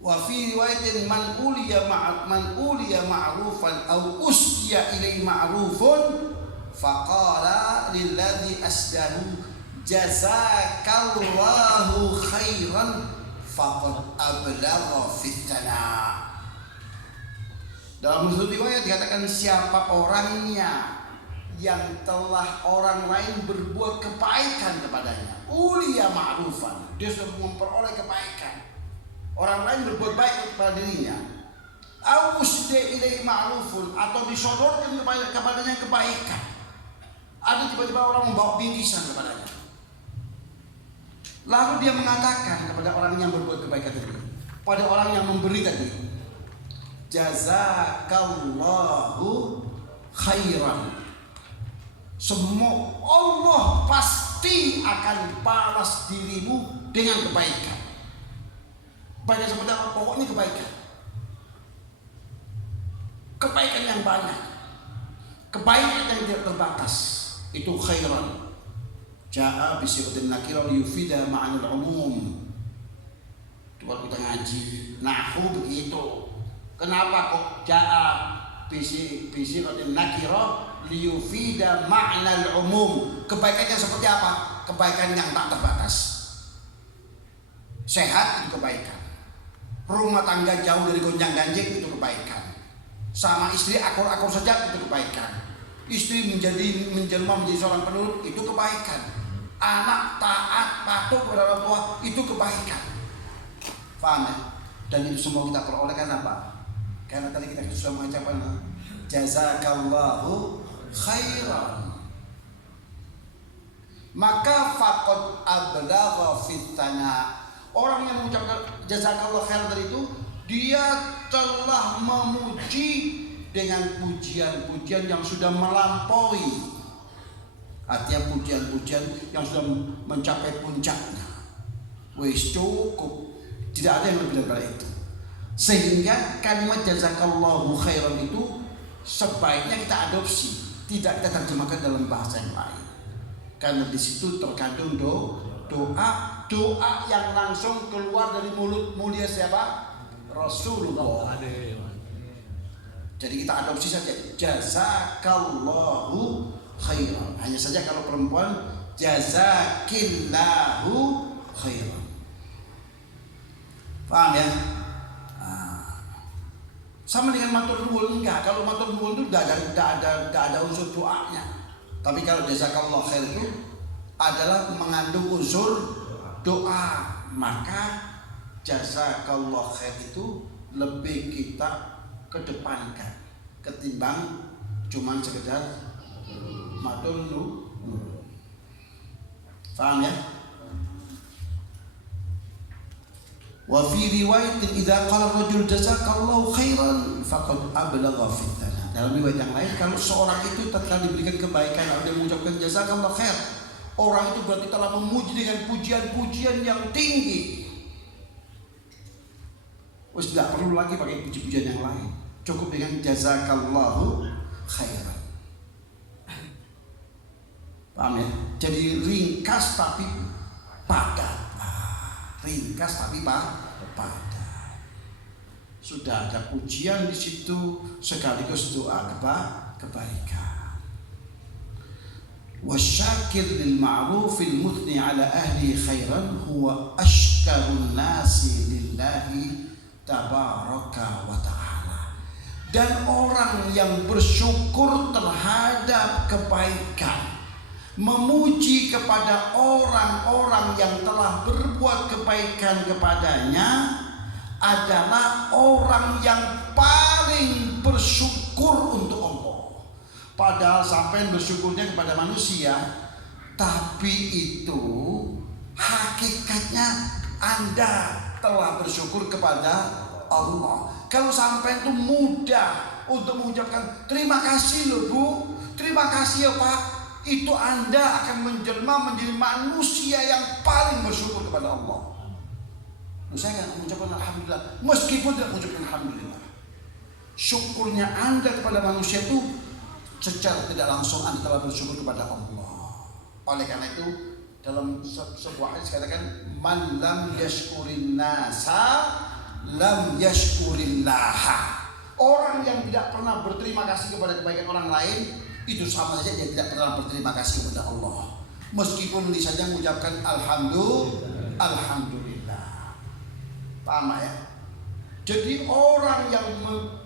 Wa fi riwayatin man uliya ma'rufan aw usya ilai ma'rufun faqala lilladzi asdahu jazakallahu khairan faqad ablagha fitana. Dalam satu riwayat dikatakan, siapa orangnya yang telah orang lain berbuat kebaikan kepadanya, uliya ma'rufan, dia sudah memperoleh kebaikan, orang lain berbuat baik kepada dirinya, ausde ilai ma'rufun, atau disodorkan kepadanya kebaikan, ada tiba-tiba orang membawa bingkisan kepadanya, lalu dia mengatakan kepada orang yang berbuat kebaikan tadi, pada orang yang memberi tadi, jazakallahu khairan, semua Allah pasti akan balas dirimu dengan kebaikan. Banyak seperti apa? Pokoknya kebaikan. Kebaikan yang banyak, kebaikan yang tidak terbatas, itu khairan. Ja'a bisiqatin nakirah yufida ma'anil umum. Itu kalau kita ngaji nahwu begitu. Kenapa kok ja'a bisiqatin nakirah liyufida ma'anil umum? Kebaikannya seperti apa? Kebaikan yang tak terbatas. sehat itu kebaikan. Rumah tangga jauh dari gonjang-ganjing itu kebaikan. Sama istri akur-akur saja itu kebaikan. Istri menjelma menjadi seorang penurut itu kebaikan. Anak taat patuh kepada orang tua itu kebaikan. Paham ya? Dan itu semua kita peroleh karena apa? Karena tadi kita sudah mengucapkan jazakallahu khairan. Maka faqad ablagha fit thana. Orang yang mengucapkan jazakallahu khairan tadi itu dia telah memuji dengan pujian-pujian yang sudah melampaui. Artinya pujian-pujian yang sudah mencapai puncaknya. Wis cukup. Tidak ada yang lebih daripada itu. Sehingga kalimat jazakallahu khairan itu sebaiknya kita adopsi, tidak kita terjemahkan dalam bahasa yang lain. Karena di situ terkandung doa yang langsung keluar dari mulut mulia siapa? Rasulullah. Jadi kita adopsi saja jazakallahu khairan. Hanya saja kalau perempuan jazakillahu khairan. Paham ya? Sama dengan matur nuwun enggak? Kalau matur nuwun itu tidak ada unsur doanya. Tapi kalau jazakallahu khair itu adalah mengandung unsur doa. Maka jazakallahu khair itu lebih kita kedepankan ketimbang cuman sekedar matur nuwun. Paham ya? Wa fi riwayatin idza qala rajul jazakallahu khairan faqad ablagha fit thana. Dalam riwayat yang lain kalau seorang itu telah diberikan kebaikan atau dia mengucapkan jazakallahu khair, orang itu berarti telah memuji dengan pujian-pujian yang tinggi. Wis tidak perlu lagi pakai puji-pujian yang lain. Cukup dengan jazakallahu khairan. Paham ya? Jadi ringkas tapi padat. Ringkas tapi padat. Sudah ada pujian di situ sekaligus doa kebaikan. Wasyakir lil ma'rufil muthni ala ahli khairan huwa ashkarun nasi lillahi tabaraka wa ta'ala. Dan orang yang bersyukur terhadap kebaikan, memuji kepada orang-orang yang telah berbuat kebaikan kepadanya adalah orang yang paling bersyukur untuk Allah. Padahal sampai bersyukurnya kepada manusia, tapi itu hakikatnya Anda telah bersyukur kepada Allah. Kalau sampai itu mudah untuk mengucapkan terima kasih loh Bu, terima kasih ya Pak, itu Anda akan menjelma menjadi manusia yang paling bersyukur kepada Allah. Saya akan mengucapkan alhamdulillah meskipun tidak mengucapkan alhamdulillah. Syukurnya Anda kepada manusia itu secara tidak langsung Anda telah bersyukur kepada Allah. Oleh karena itu dalam sebuah hadis katakan man lam yashkurin nasa lam yashkurillah. Orang yang tidak pernah berterima kasih kepada kebaikan orang lain itu sama saja dia tidak pernah berterima kasih kepada Allah. Meskipun lisannya mengucapkan alhamdulillah. Paham ya? Jadi orang yang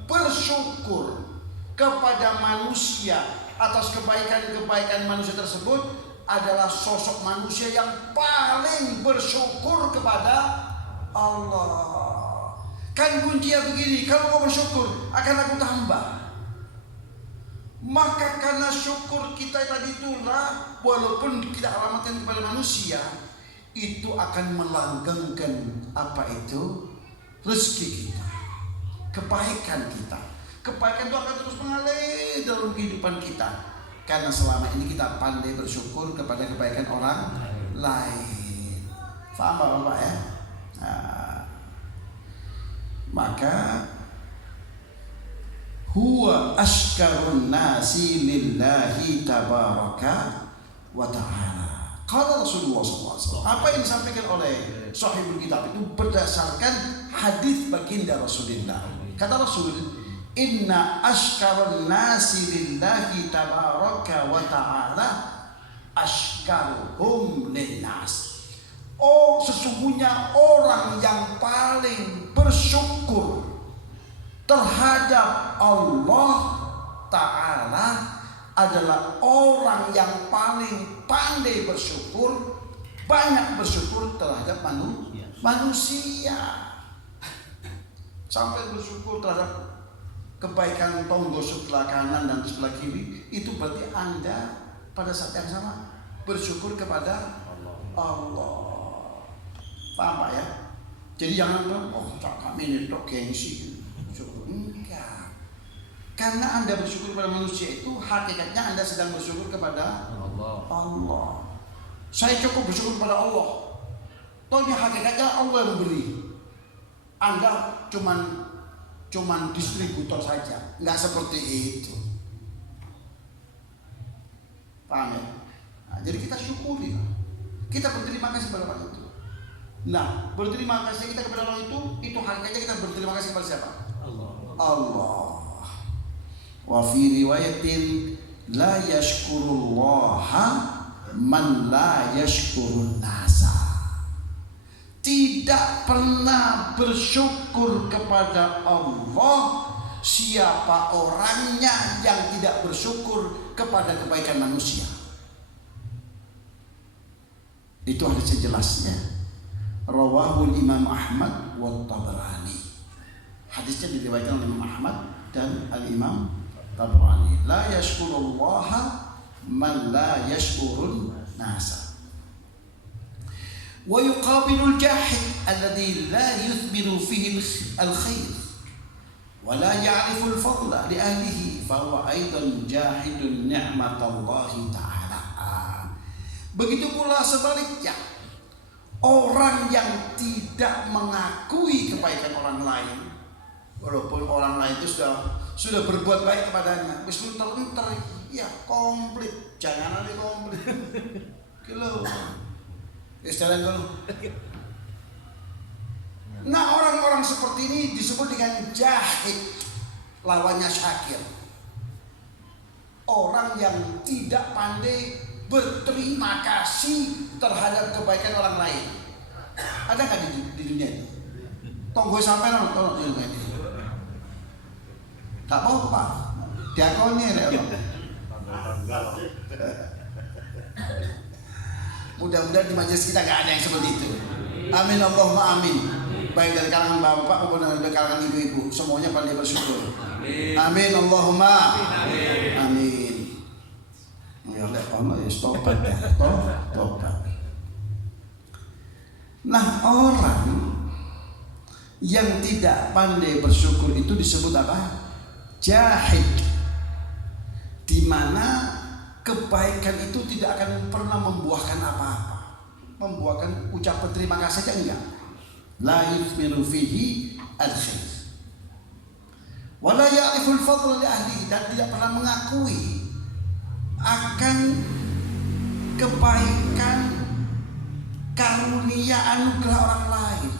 bersyukur kepada manusia atas kebaikan-kebaikan manusia tersebut adalah sosok manusia yang paling bersyukur kepada Allah. Kan kuncinya begini, kalau kau bersyukur akan aku tambah. Maka karena syukur kita tadi itulah, walaupun kita alamatkan kepada manusia, itu akan melanggengkan apa itu rezeki kita, kebaikan kita. Kebaikan itu akan terus mengalir dalam kehidupan kita. Karena selama ini kita pandai bersyukur kepada kebaikan orang lain. Faham Bapak ya? Nah, maka huwa ashkarun nasi lillahi tabaraka wa ta'ala. Kata Rasulullah SAW. Apa yang disampaikan oleh Sahibul Kitab itu berdasarkan hadis baginda Rasulullah. Kata Rasul, inna ashkarun nasi lillahi tabaraka wa ta'ala ashkaruhum linnas. Oh, sesungguhnya orang yang paling bersyukur terhadap Allah Ta'ala adalah orang yang paling pandai bersyukur, banyak bersyukur terhadap manusia. Sampai bersyukur terhadap kebaikan tonggo sebelah kanan dan sebelah kiri, itu berarti Anda pada saat yang sama bersyukur kepada Allah. Paham Pak ya? Jadi jangan bilang, oh kami ini tok gengsi. Enggak. Karena Anda bersyukur kepada manusia itu hakikatnya Anda sedang bersyukur kepada Allah. Saya cukup bersyukur kepada Allah. Tohnya hakikatnya Allah yang memberi. Anda cuman distributor saja. Enggak seperti itu. Paham ya? Nah, jadi kita syukuri. Kita berterima kasih kepada Allah itu. Nah, berterima kasih kita kepada Allah itu hakikatnya kita berterima kasih kepada siapa? Allah. Wa fi riwayatin la yashkurullaha man la yashkurun nasa. Tidak pernah bersyukur kepada Allah siapa orangnya yang tidak bersyukur kepada kebaikan manusia. Itu ada sejelasnya. Rawahul Imam Ahmad wa Tabrani. Hadisnya diriwayatkan oleh Imam Ahmad dan Al-Imam Tabrani. La yashkurullaha man la yashkurun nasa. Wa yuqabilul jahid alladhi la yuthbiru fihi al-khair wa la ya'rifu al-fadla li ahlihi fa huwa aidan jahidun ni'matallahi ta'ala. Begitu pula sebaliknya, orang yang tidak mengakui kebaikan orang lain, walaupun orang lain itu sudah berbuat baik kepadanya, wis entar ya komplit, jangan ada komplit. Kilo. Istilah dulu. Nah, orang-orang seperti ini disebut dengan jahid, lawannya syakir. Orang yang tidak pandai berterima kasih terhadap kebaikan orang lain. Ada nggak di dunia ini? Tonggo sampai nonton di dunia ini. Tak mau Pak, diakonnya ya. Mudah-mudahan di majelis kita nggak ada yang seperti itu. Amin Allahumma amin. Baik dari kalangan bapak maupun dari kalangan ibu-ibu, semuanya pandai bersyukur. Amin Allahumma amin. Ya Allah ya tobat ya, tobat. Nah, orang yang tidak pandai bersyukur itu disebut apa? Jahid. Di mana kebaikan itu tidak akan pernah membuahkan apa-apa. Membuahkan ucapan terima kasih saja enggak. La yuthmiru fihi al-khair. Wa la ya'riful fadla li ahli, dan tidak pernah mengakui akan kebaikan karunia anugerah orang lain.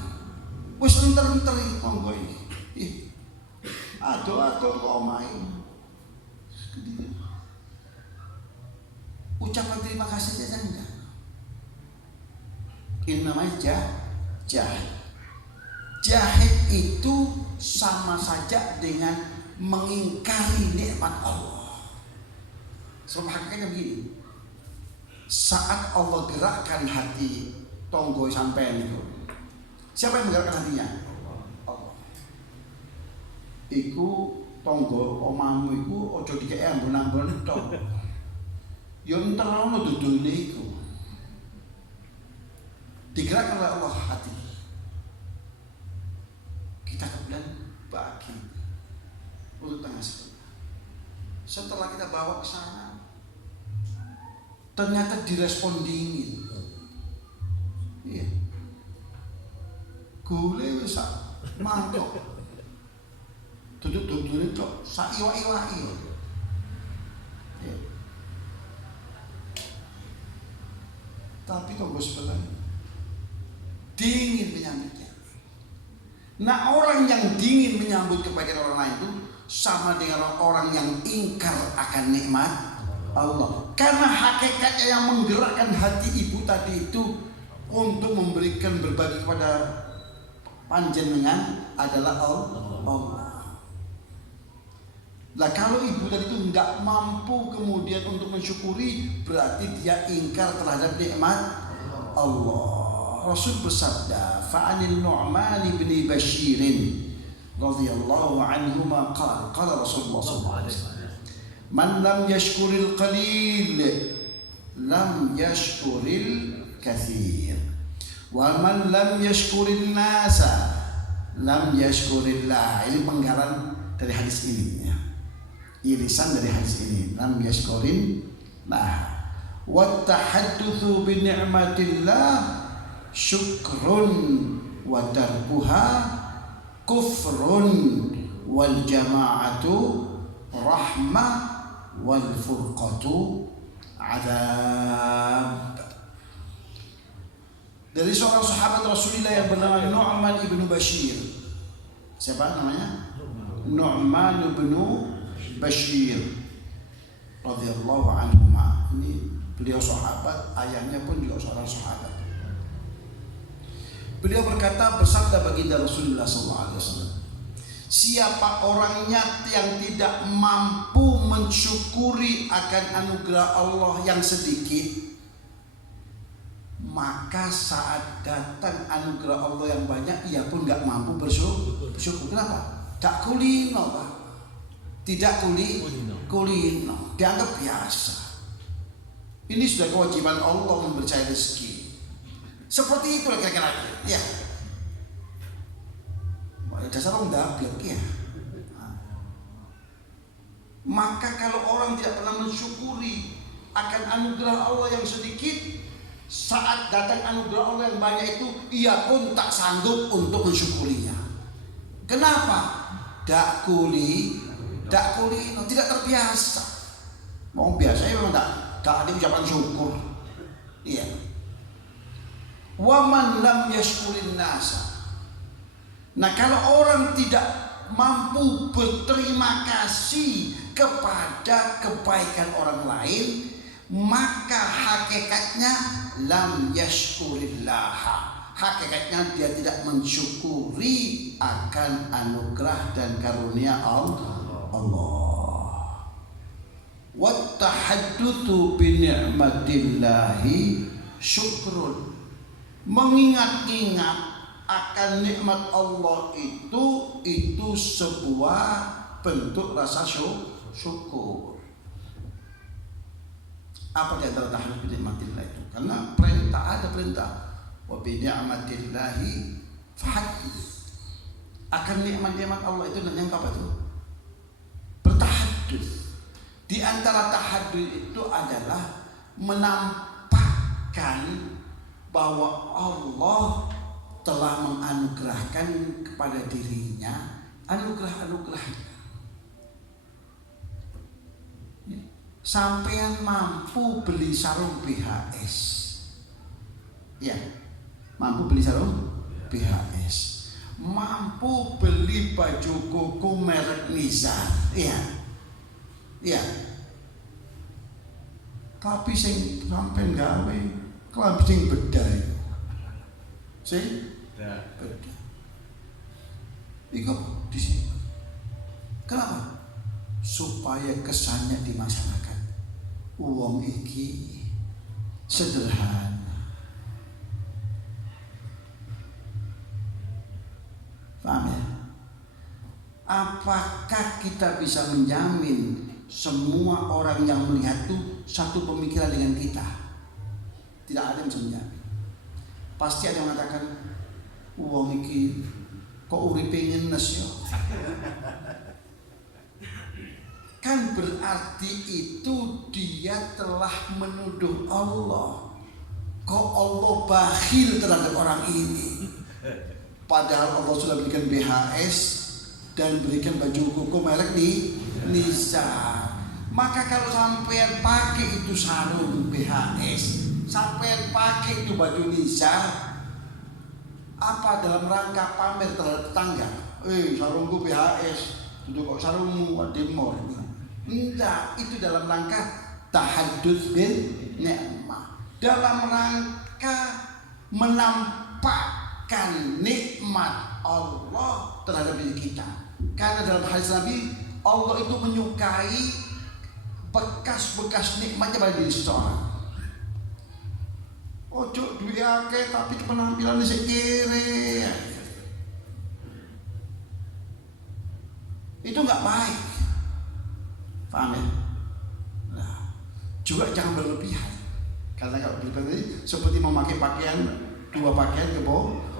Wis enter-enter monggo iki. Ado-ado kok main. Ucapan terima kasih saja enggak. Ini namanya jahid. Jahid itu sama saja dengan mengingkari nikmat Allah. Sebab hakikatnya begini, saat Allah gerakkan hati tonggo sampean itu, siapa yang menggerakkan hatinya? Allah. Iku tonggo omamu iku ojo dikek ambon-ambon tok. Yo entar ono dudune iku. Digerakkan oleh Allah hati. Kita kemudian bagi untuk tengah sebelah. Setelah kita bawa ke sana, ternyata direspon dingin. Iya. Gule wis mangkok. Duduk-duduk itu sak iwak-iwaki. Ya. Tapi tonggo sebelah dingin menyambutnya. Nah, orang yang dingin menyambut kebaikan orang lain itu sama dengan orang yang ingkar akan nikmat Allah. Karena hakikatnya yang menggerakkan hati ibu tadi itu untuk memberikan berbagi kepada panjenengan adalah Allah. Lah kalau ibu tadi itu nggak mampu kemudian untuk mensyukuri, berarti dia ingkar terhadap nikmat Allah. Rasul bersabda, fa'anil Nu'man bin Bashir radhiyallahu anhu qala Rasulullah sallallahu alaihi wasallam, man lam yashkuril qalil lam yashkuril katsir, wa man lam yashkuril nasa lam yashkurillah. Ini penggalan dari hadis ini ya. Irisan dari hadis ini, lam yashkurillah. Wa tahaddutsu bi ni'matillah syukrun wa tarkuha kufrun wal jama'atu rahmah wal furqatu adab. Dari seorang sahabat Rasulullah yang bernama Nu'man ibnu Bashir. Siapa namanya? Nu'man ibnu Bashir radhiyallahu anhu. Ini beliau sahabat, ayahnya pun juga seorang sahabat. Beliau berkata, bersabda baginda Rasulullah SAW, siapa orangnya yang tidak mampu mensyukuri akan anugerah Allah yang sedikit, maka saat datang anugerah Allah yang banyak, ia pun gak mampu bersyukur. Kenapa? Tak kulino, Pak. Tidak kulino, dianggap biasa. Ini sudah kewajiban Allah memberi rezeki. Seperti itu kira-kira ya. Dasar orang dablek ya. Maka kalau orang tidak pernah mensyukuri akan anugerah Allah yang sedikit, saat datang anugerah Allah yang banyak itu, ia pun tak sanggup untuk mensyukurinya. Kenapa? Dak kulino, tidak terbiasa. Mau biasa memang tak ada ucapan syukur. Iya. Waman lam yashkurin nasa. Nah, kalau orang tidak mampu berterima kasih kepada kebaikan orang lain, maka hakikatnya lam yashkurillah. Hakikatnya dia tidak mensyukuri akan anugerah dan karunia Allah. Wat tahaddutsu bi ni'matillahi syukrun. Mengingat-ingat akan nikmat Allah itu sebuah bentuk rasa syukur. Apa di antara tahaddud bi nikmatillah itu? Karena perintah, ada perintah wa bi ni'matillahi fahaddits. Akan nikmat-nikmat Allah itu dan yang apa itu? Bertahaddud. Di antara tahaddud itu adalah menampakkan bahwa Allah telah menganugerahkan kepada dirinya anugerah-anugerahnya. Sampean mampu beli sarung BHS, ya, mampu beli sarung BHS, mampu beli baju koko merek Nizar, ya, ya. Tapi sing sampean gawe kelambi sing bedai, sing beda. Iku di sini. Kenapa? Supaya kesannya di masyarakat, uang iki sederhana. Paham ya? Apakah kita bisa menjamin semua orang yang melihat itu satu pemikiran dengan kita? Tidak ada yang bisa menjamin. Pasti ada yang mengatakan, uang iki kok uripe ngenes yo. Kan berarti itu dia telah menuduh Allah. Kok Allah bakhil terhadap orang ini? Padahal Allah sudah berikan BHS dan berikan baju koko merek Nizar. Maka kalau sampean pakai itu sarung BHS, sampean pakai itu baju Nizar, apa dalam rangka pamer terhadap tetangga? Sarungku BHS, itu kok sarungmu Ademor? Enggak, itu dalam rangka tahaddud bil ni'mah, dalam rangka menampakkan nikmat Allah terhadap diri kita. Karena dalam hadis Nabi, Allah itu menyukai bekas-bekas nikmatnya pada diri seseorang. Ojo duwe akeh tapi penampilan sing kere. Itu nggak baik. Paham ya? Nah, juga jangan berlebihan. Karena kalau berlebihan seperti memakai dua pakaian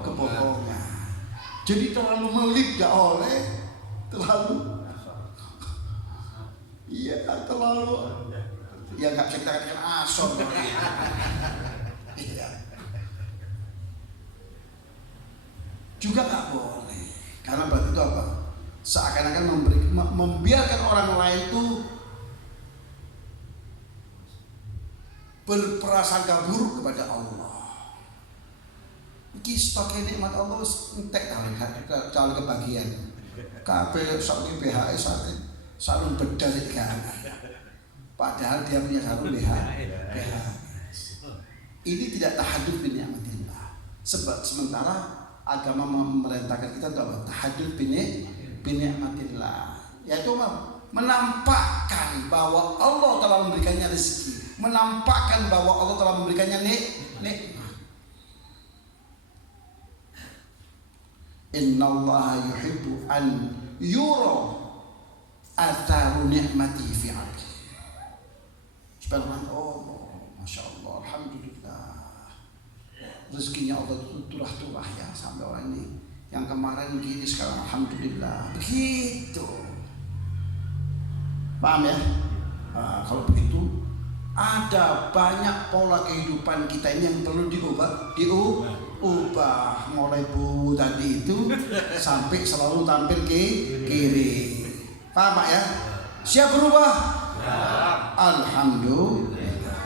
kebohongan. Jadi terlalu melip gak oleh, terlalu ya nggak bisa kita katakan asom. Iya. Juga nggak boleh, karena berarti itu apa? Seakan-akan membiarkan orang lain itu berprasangka buruk kepada Allah. Iki stoknya nikmat Allah entek kalau kebagian. Kabeh sak BHS salun bedas kan. Padahal dia punya salun BHS. Ini tidak tahadduts bi ni'matillah. Sebab sementara agama memerintahkan kita untuk apa? Tahadduts bi ni'matillah. Yaitu menampakkan bahwa Allah telah memberikannya rezeki, menampakkan bahwa Allah telah memberikannya nikmat. Innallaha yuhibbu an yura atharu ni'mati fi 'abdi. Subhanallah, masya Allah, alhamdulillah. Rezekinya Allah itu turah-turah ya, sampai orang ini yang kemarin gini sekarang alhamdulillah. Begitu. Paham ya? Kalau begitu ada banyak pola kehidupan kita ini yang perlu diubah, mulai bu tadi itu sampai selalu tampil ke kiri. Paham Pak ya? Siap berubah? Ya. Alhamdulillah.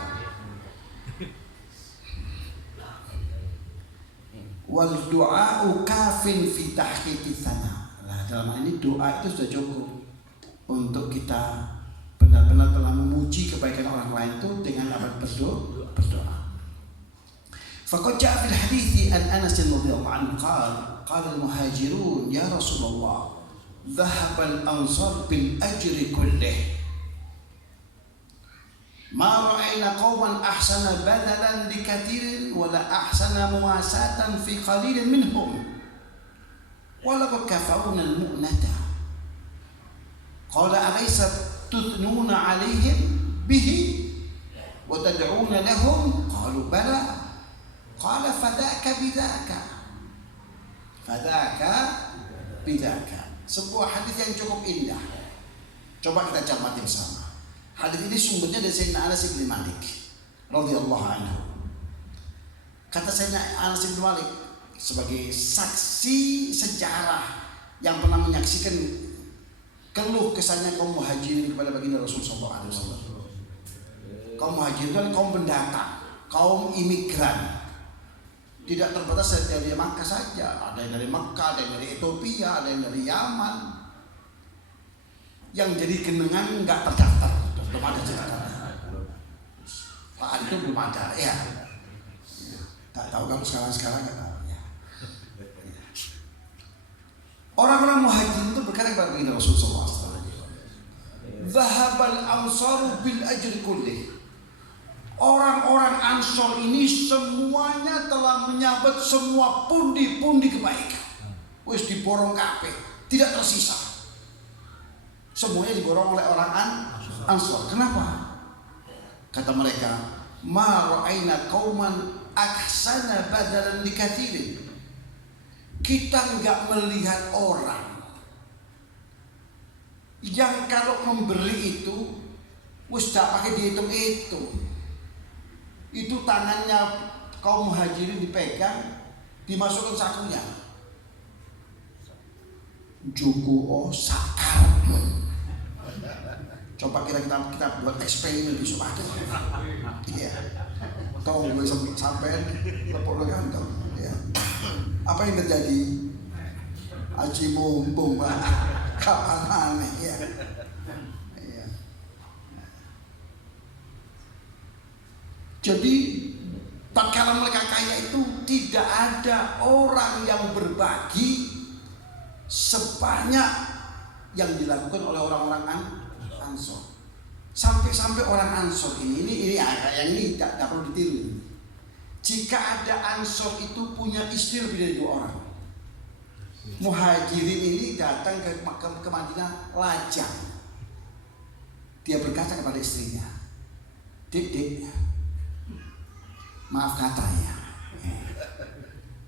Wal du'a'u kafin fi tahqiqi tsana. Nah, dalam hal ini doa itu sudah cukup untuk kita benar-benar telah memuji kebaikan orang lain itu dengan apa? Berdoa. Faqad ja'a fil hadithi an Anas radhiyallahu anhu qala al-muhajirun ya Rasulullah dhahaba al-ansar bil ajri kullih ma ra'ayna qauman ahsana badalan li kathirin wa la ahsana muwasatan fi qalilin minhum wa la kafawna al-mu'nata qala alaysa tuthnuna 'alayhim bihi wa tad'una lahum qalu bala qala fadaka bidaka. Sebuah hadis yang cukup indah. Coba kita cermati bersama. Hadis ini sumbernya dari Sayyidina Anas bin Malik radhiyallahu anhu. Kata Sayyidina Anas bin Malik sebagai saksi sejarah yang pernah menyaksikan keluh kesahnya kaum muhajirin kepada baginda Rasulullah SAW. Kaum muhajirin kan kaum pendatang, kaum imigran. Tidak terbatas dari Makkah saja, ada yang dari Makkah, ada yang dari Ethiopia, ada yang dari Yaman. Yang jadi genengan nggak terdaftar, belum ada catatan. Pak itu belum ada, ya. Tak tahu kamu sekarang nggak tahu. Ya. Orang-orang muhajirin itu berkata kepada baginda Rasulullah SAW, "Zahabal ansaru bil ajri kullih." Orang-orang Ansor ini semuanya telah menyabet semua pundi-pundi kebaikan. Wis diborong kabeh, tidak tersisa. Semuanya diborong oleh orang Ansor. Kenapa? Kata mereka, "Ma ra'aina qauman ahsana badalan li katsirin." Kita enggak melihat orang yang kalau memberi itu wis dak pakai dihitung-hitung. Itu tangannya kaum muhajirin dipegang, dimasukkan sakunya. Juku sakar. Coba kita buat eksperimen besok aja. Iya. Tahu gue sampai lepok kantong. Ya. Apa yang terjadi? Aji mumpung kapan aneh ya. Jadi Tatkala mereka kaya itu tidak ada orang yang berbagi sebanyak yang dilakukan oleh orang-orang Ansor. Sampai-sampai orang Ansor ini yang ini tidak perlu ditiru. Jika ada Ansor itu punya istri lebih dari 2 orang. Muhajirin ini datang ke Madinah lajang. Dia berkata kepada istrinya, Dek, maaf katanya,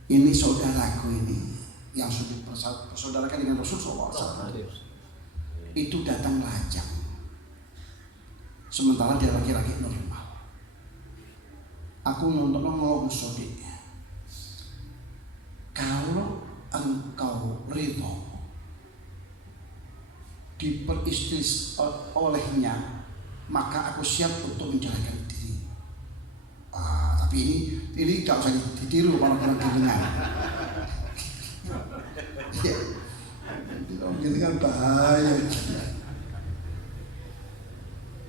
ini saudaraku ini yang sudah persaudarakan dengan Rasulullah SAW itu datang lajang, sementara dia laki-laki normal. Aku ngomong Sodik, kalau engkau ridho diperistri olehnya, maka aku siap untuk menjalankan diri. Tapi ini gak usah ditiru kalau orang dengar. Ini kan bahaya.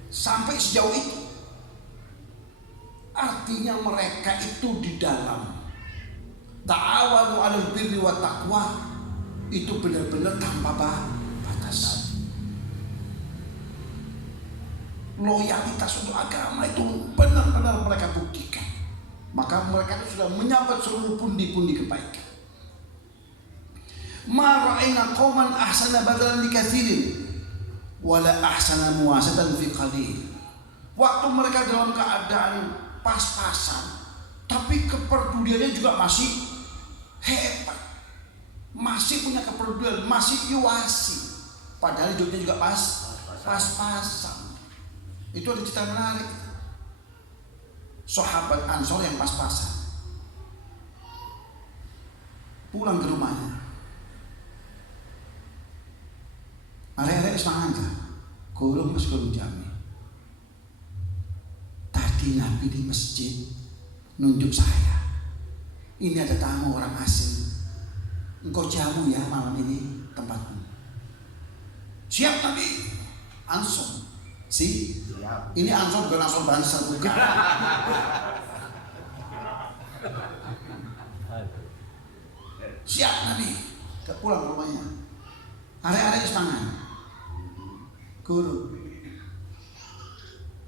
Sampai sejauh itu. Artinya mereka itu di dalam ta'awanu 'alal birri wa taqwa itu benar-benar tanpa batas. Loyalitas untuk agama itu benar-benar mereka buktikan. Maka mereka itu sudah menyabet seluruh pundi-pundi kebaikan. Ma ra'ayna qauman ahsana badalan likathirin wala ahsana muwasatan fi qalil. Waktu mereka dalam keadaan pas-pasan, tapi kepeduliannya juga masih hebat, masih punya kepedulian, masih yuasi, padahal hidupnya juga pas-pasan. Itu ada cerita menarik. Sahabat Ansor yang pas-pasan pulang ke rumahnya, arek-arek semangat aja, kurung jami. Tadi Nabi di masjid nunjuk saya, ini ada tamu orang asing, engkau jamu ya malam ini tempatmu. Siap Nabi. Ansor ini Ansor bukan Ansor Banser, bukan. Siap Nabi. Pulang ke rumahnya, arek-arek semangat, guru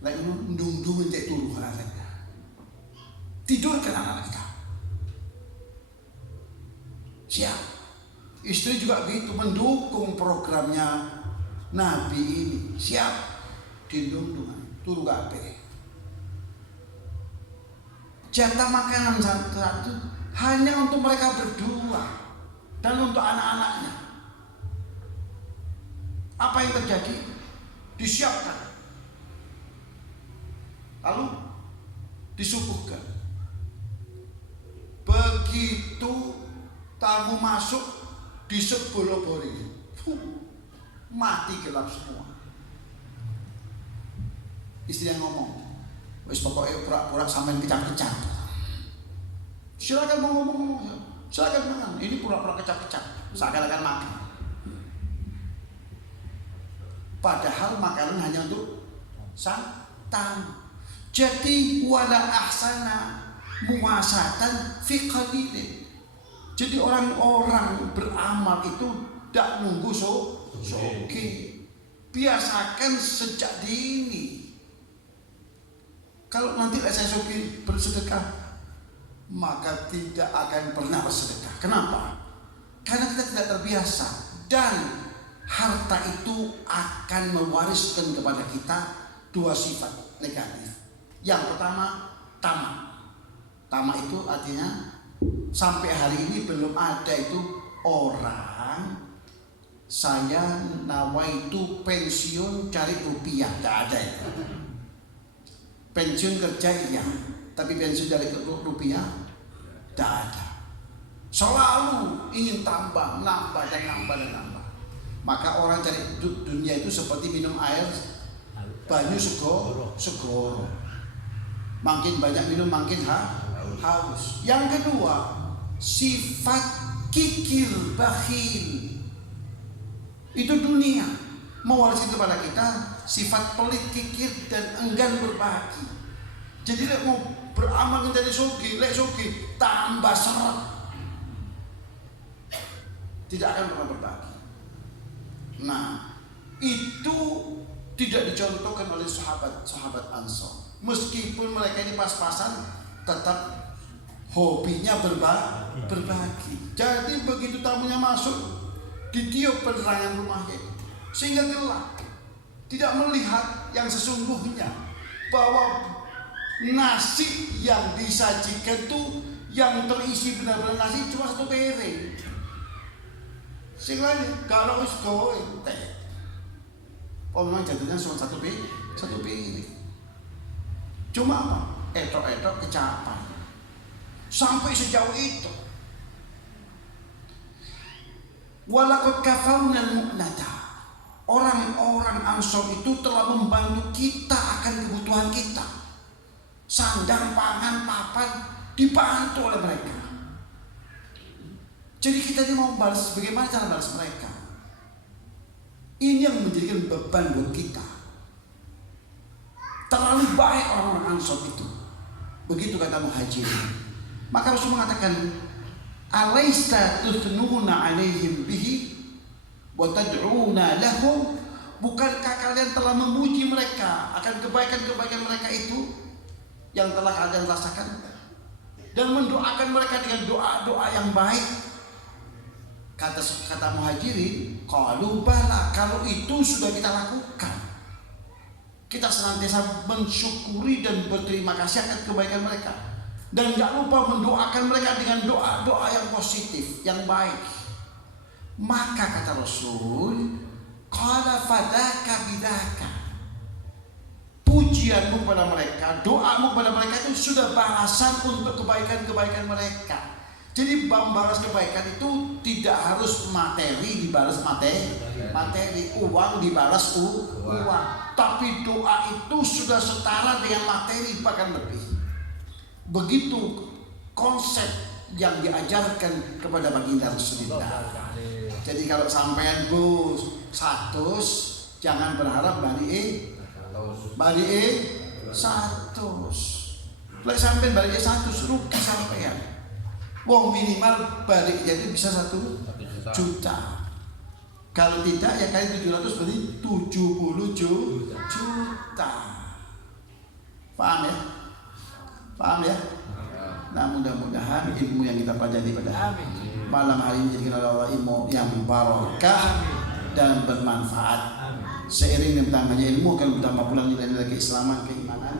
lagi ndung-ndung cek turu arek. Tidurkan anak kita. Siap. Istri juga begitu mendukung programnya Nabi ini. Siap. Dindung-dungan turu kabeh. Jatah makanan satu hanya untuk mereka berdua dan untuk anak-anaknya. Apa yang terjadi? Disiapkan, lalu disuguhkan. Begitu tamu masuk disebol-boli, mati gelap semua. Istri yang ngomong, wis pokoknya pura-pura sampean kecap-kecap. Silakan ngomong, silakan makan. Ini pura-pura kecap-kecap, seakan-akan makan. Padahal makanan hanya untuk sang tamu. Jadi wala ahsana muwasatan fi qalilin. Jadi orang-orang beramal itu tidak nunggu soge. Biasakan sejak dini. Kalau nanti saya soge bersedekah, maka tidak akan pernah bersedekah. Kenapa? Karena kita tidak terbiasa dan harta itu akan mewariskan kepada kita 2 sifat negatif. Yang pertama, tamak. Tamak itu artinya sampai hari ini belum ada itu orang saya nawaitu pensiun cari rupiah, tidak ada itu. Pensiun kerja iya, tapi pensiun cari rupiah tidak ada. Selalu ingin tambah, nambah dan nambah dan nambah. Maka orang cari dunia itu seperti minum air banyu segoro. Makin banyak minum makin haus. Yang kedua, sifat kikir bakhil. Itu dunia mewariskan kepada kita sifat pelit, kikir dan enggan berbagi. Jadi lek mau beramal menjadi sugi, lek sugi tambah seret, tidak akan pernah berbagi. Nah, itu tidak dicontohkan oleh sahabat Ansor. Meskipun mereka ini pas-pasan, tetap hobinya berbagi. Jadi begitu tamunya masuk, ditiup penerangan rumahnya sehingga gelap, tidak melihat yang sesungguhnya bahwa nasi yang disajikan tuh yang terisi benar-benar nasi cuma satu piring. Sing lain kalau wis kowe teh. Oh memang jadinya cuma satu piring. Cuma apa? Etok-etok kecapan. Sampai sejauh itu. Walaqad kafarna al-mu'nata. Orang-orang Ansor itu telah membantu kita akan kebutuhan kita. Sandang, pangan, papan dibantu oleh mereka. Jadi kita ini mau balas, bagaimana cara balas mereka? Ini yang menjadikan beban buat kita. Terlalu baik orang-orang Ansor itu. Begitu kata Muhajirin. Maka Rasul mengatakan, alaista tuthnuna alaihim bihi wa tad'una lahum. Bukankah kalian telah memuji mereka akan kebaikan-kebaikan mereka itu yang telah kalian rasakan, dan mendoakan mereka dengan doa-doa yang baik? Kata Muhajirin, qalu bala, kalau itu sudah kita lakukan. Kita senantiasa mensyukuri dan berterima kasih akan kebaikan mereka, dan jangan lupa mendoakan mereka dengan doa-doa yang positif, yang baik. Maka kata Rasul, qala fadaka bidaka, pujianmu kepada mereka, doamu kepada mereka itu sudah balasan untuk kebaikan-kebaikan mereka. Jadi membalas kebaikan itu tidak harus materi dibalas materi, uang dibalas uang, tapi doa itu sudah setara dengan materi, bahkan lebih. Begitu konsep yang diajarkan kepada baginda Rasulullah. Jadi kalau sampean Gus 100, jangan berharap balik 100. Lek sampean balik 100 rugi sampean. Wong minimal baliknya itu bisa 1 juta. Kalau tidak ya kali 700 berarti 70 juta. Paham ya? Paham ya? Nah, mudah-mudahan ilmu yang kita pelajari pada malam hari ini dijadikan oleh Allah ilmu yang barakah dan bermanfaat. Seiring dengan bertambahnya ilmu akan bertambah pula nilai-nilai keislaman, keimanan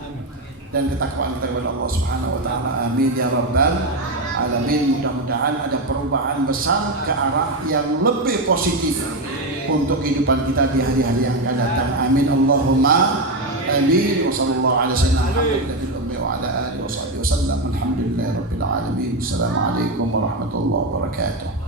dan ketakwaan kita kepada Allah Subhanahu wa taala. Amin ya rabbal alamin. Mudah-mudahan ada perubahan besar ke arah yang lebih positif untuk kehidupan kita di hari-hari yang akan datang. Amin Allahumma amin. Wa sallallahu ala sayyidina Muhammad wa ala alihi wa sahbihi wasallam. Alhamdulillahirabbil alamin. Assalamualaikum warahmatullahi wabarakatuh.